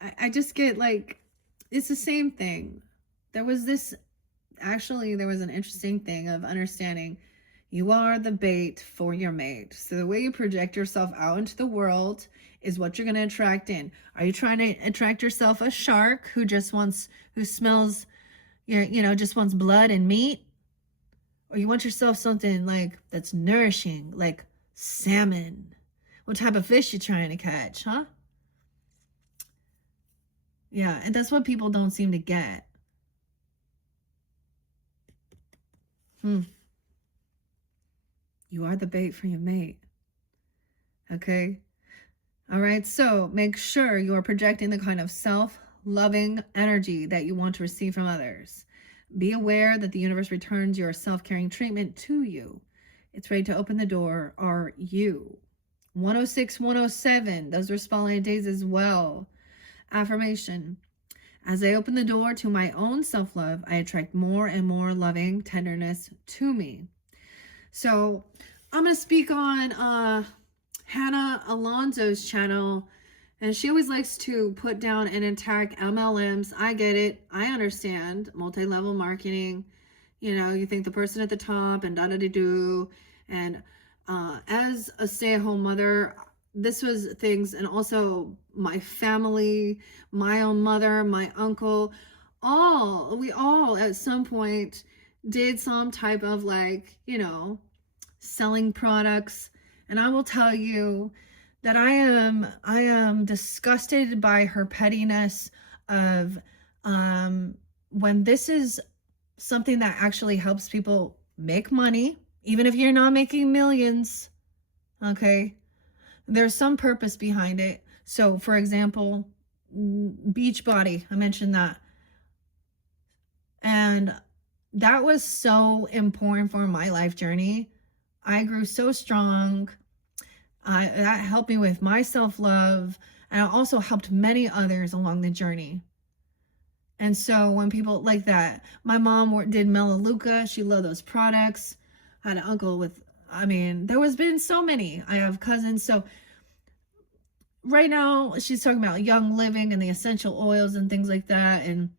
I just get like, it's the same thing. There was an interesting thing of understanding you are the bait for your mate. So the way you project yourself out into the world is what you're going to attract in. Are you trying to attract yourself a shark who smells, just wants blood and meat? Or you want yourself something like that's nourishing, like salmon? What type of fish you trying to catch, huh? Yeah, and that's what people don't seem to get. You are the bait for your mate. Okay? All right, so make sure you are projecting the kind of self-loving energy that you want to receive from others. Be aware that the universe returns your self-caring treatment to you. It's ready to open the door. Are you? 106, 107, those are spotlight days as well. Affirmation. As I open the door to my own self-love, I attract more and more loving tenderness to me. So I'm going to speak on Hannah Alonso's channel, and she always likes to put down and attack MLMs. I get it. I understand multi-level marketing. You know, you think the person at the top and da-da-da-do. And as a stay-at-home mother, this was things, and also my family, my own mother, my uncle, we all at some point did some type of selling products. And I will tell you that I am disgusted by her pettiness of when this is something that actually helps people make money, even if you're not making millions, okay? There's some purpose behind it. So, for example, Beachbody, I mentioned that. And that was so important for my life journey. I grew so strong. That helped me with my self-love, and it also helped many others along the journey. And so when people like that, my mom did Melaleuca. She loved those products. I had an uncle there was been so many. I have cousins. So right now she's talking about Young Living and the essential oils and things like that. And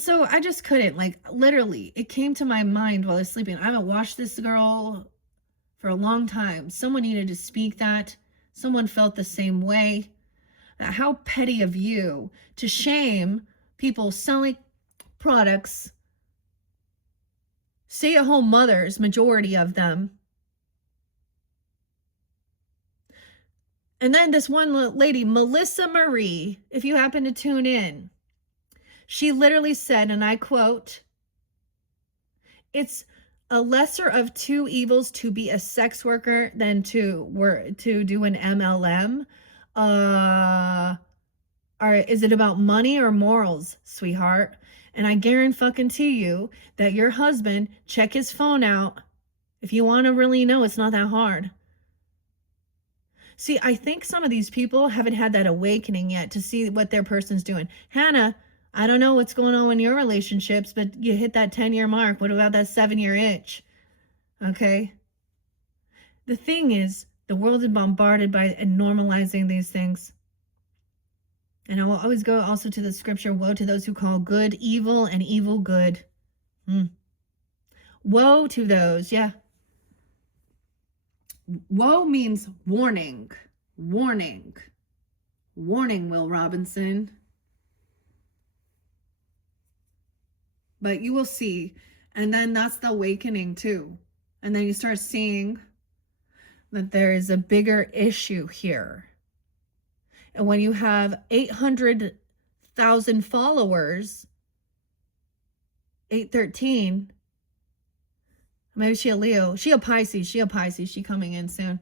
so I just couldn't, literally, it came to my mind while I was sleeping. I haven't watched this girl for a long time. Someone needed to speak that. Someone felt the same way. How petty of you to shame people selling products, stay-at-home mothers, majority of them. And then this one lady, Melissa Marie, if you happen to tune in, she literally said, and I quote, "It's a lesser of two evils to be a sex worker than to do an MLM. Is it about money or morals, sweetheart? And I guarantee you that your husband, check his phone out. If you want to really know, it's not that hard." See, I think some of these people haven't had that awakening yet to see what their person's doing. Hannah, I don't know what's going on in your relationships, but you hit that 10-year mark. What about that 7-year itch? Okay? The thing is, the world is bombarded by normalizing these things. And I will always go also to the scripture, woe to those who call good evil and evil good. Woe to those, yeah. Woe means warning. Warning. Warning, Will Robinson. But you will see. And then that's the awakening too. And then you start seeing that there is a bigger issue here. And when you have 800,000 followers, 813, maybe she a Leo, she a Pisces, she coming in soon.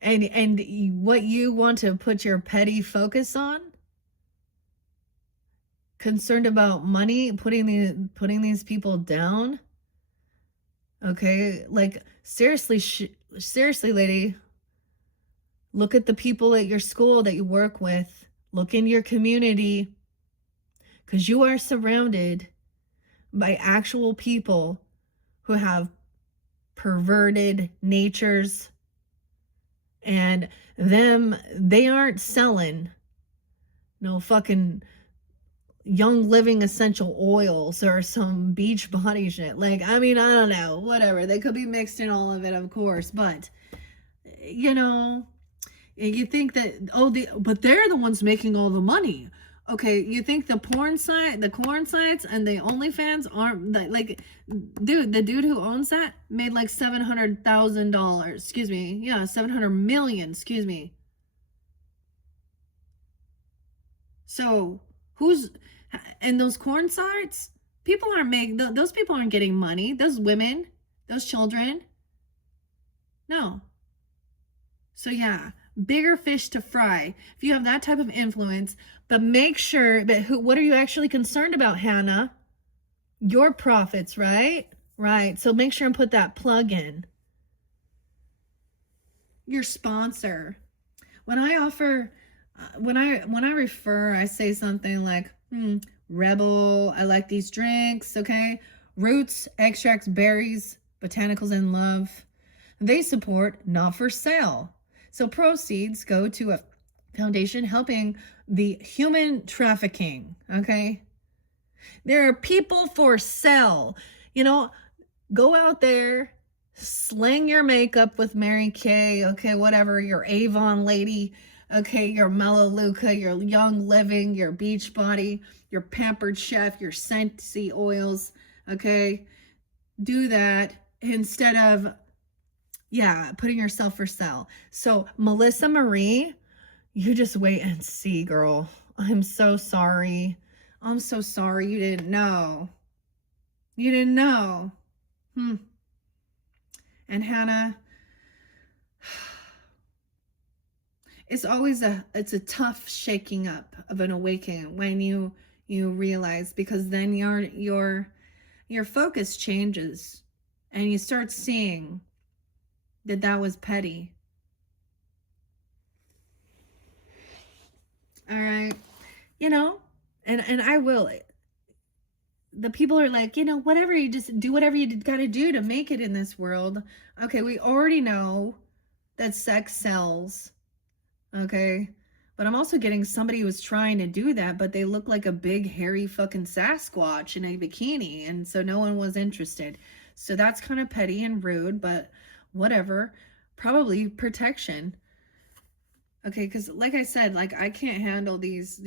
And what you want to put your petty focus on, concerned about money, putting these people down. Okay, like seriously, seriously, lady, look at the people at your school that you work with. Look in your community, because you are surrounded by actual people who have perverted natures, and they aren't selling no fucking Young Living essential oils or some beach body shit. Like, I mean, I don't know, whatever. They could be mixed in all of it, of course, but you know, you think that, oh, but they're the ones making all the money. Okay, you think the porn site, the corn sites, and the OnlyFans aren't like, dude, the dude who owns that made like $700,000. Excuse me, yeah, 700 million. Excuse me. So who's and those corn sites? People aren't making those people aren't getting money. Those women, those children, no. So yeah, bigger fish to fry if you have that type of influence. But make sure that what are you actually concerned about, Hannah? Your profits, right? Right. So make sure and put that plug in. Your sponsor. When I offer, when I refer, I say something like, Rebel, I like these drinks, okay? Roots, extracts, berries, botanicals, and love. They support not for sale. So proceeds go to a foundation helping the human trafficking, okay? There are people for sale. You know, go out there, slang your makeup with Mary Kay, okay, whatever, your Avon lady, okay, your Melaleuca, your Young Living, your Beachbody, your Pampered Chef, your Scentsy oils, okay? Do that instead of, yeah, putting yourself for sale. So Melissa Marie, you just wait and see, girl. I'm so sorry. I'm so sorry you didn't know. You didn't know. And Hannah, it's always it's a tough shaking up of an awakening when you realize, because then your focus changes and you start seeing that was petty. All right, you know, and I will. The people are like, whatever, you just do whatever you got to do to make it in this world. Okay, we already know that sex sells. Okay, but I'm also getting somebody who's trying to do that, but they look like a big hairy fucking Sasquatch in a bikini, and so no one was interested. So that's kind of petty and rude, but whatever. Probably protection. Okay, because like I said, like, I can't handle these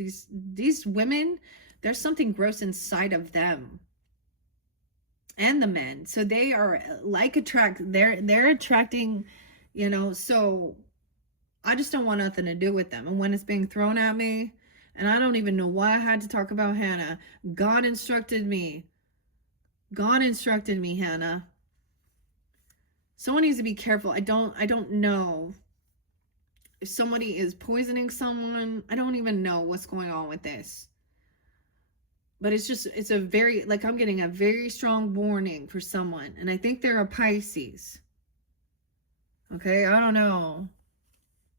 women. There's something gross inside of them and the men, so they are like they're attracting, so I just don't want nothing to do with them. And when it's being thrown at me, and I don't even know why I had to talk about Hannah. God instructed me, Hannah. Someone needs to be careful. I don't know if somebody is poisoning someone. I don't even know what's going on with this. But it's a very, like, I'm getting a very strong warning for someone. And I think they're a Pisces. Okay, I don't know.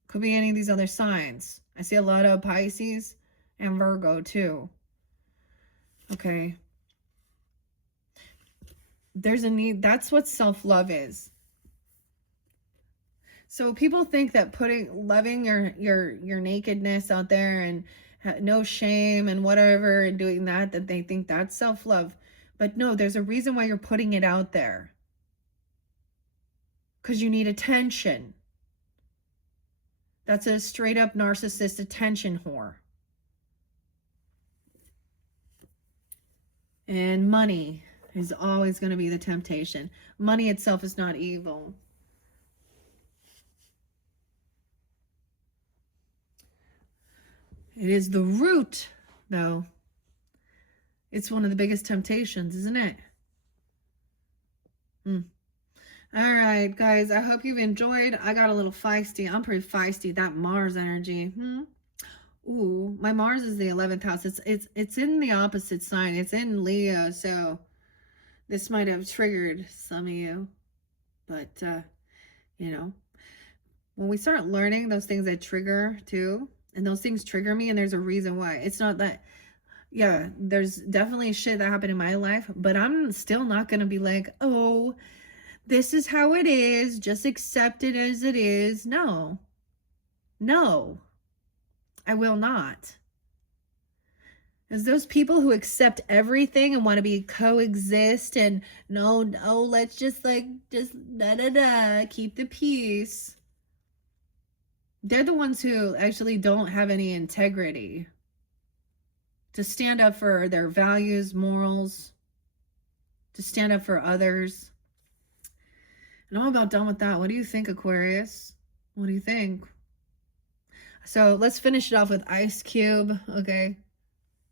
Could be any of these other signs. I see a lot of Pisces and Virgo too. Okay. There's a need. That's what self-love is. So people think that loving your nakedness out there and no shame and whatever, and doing that they think that's self-love. But no, there's a reason why you're putting it out there. Because you need attention. That's a straight up narcissist attention whore. And money. is always going to be the temptation. Money itself is not evil. It is the root, though. It's one of the biggest temptations, isn't it? All right, guys, I hope you've enjoyed. I got a little feisty. I'm pretty feisty. That Mars energy. Ooh, my Mars is the 11th house. It's in the opposite sign. It's in Leo, so this might have triggered some of you. But, you know, when we start learning those things that trigger too, and those things trigger me, and there's a reason why. It's not that, yeah, there's definitely shit that happened in my life, but I'm still not going to be like, oh, this is how it is. Just accept it as it is. No. No. I will not. As those people who accept everything and want to be coexist and no, let's just keep the peace. They're the ones who actually don't have any integrity to stand up for their values, morals, to stand up for others. And I'm about done with that. What do you think, Aquarius? What do you think? So let's finish it off with Ice Cube, okay?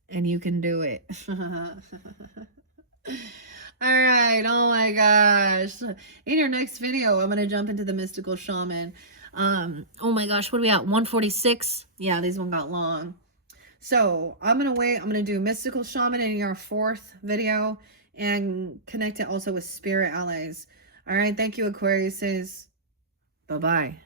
And you can do it. All right. Oh my gosh. In your next video, I'm going to jump into the mystical shaman. Oh my gosh, what are we at? 146? Yeah, these one got long. So I'm going to wait. I'm going to do mystical shaman in your 4th video and connect it also with spirit allies. All right. Thank you, Aquariuses. Bye-bye.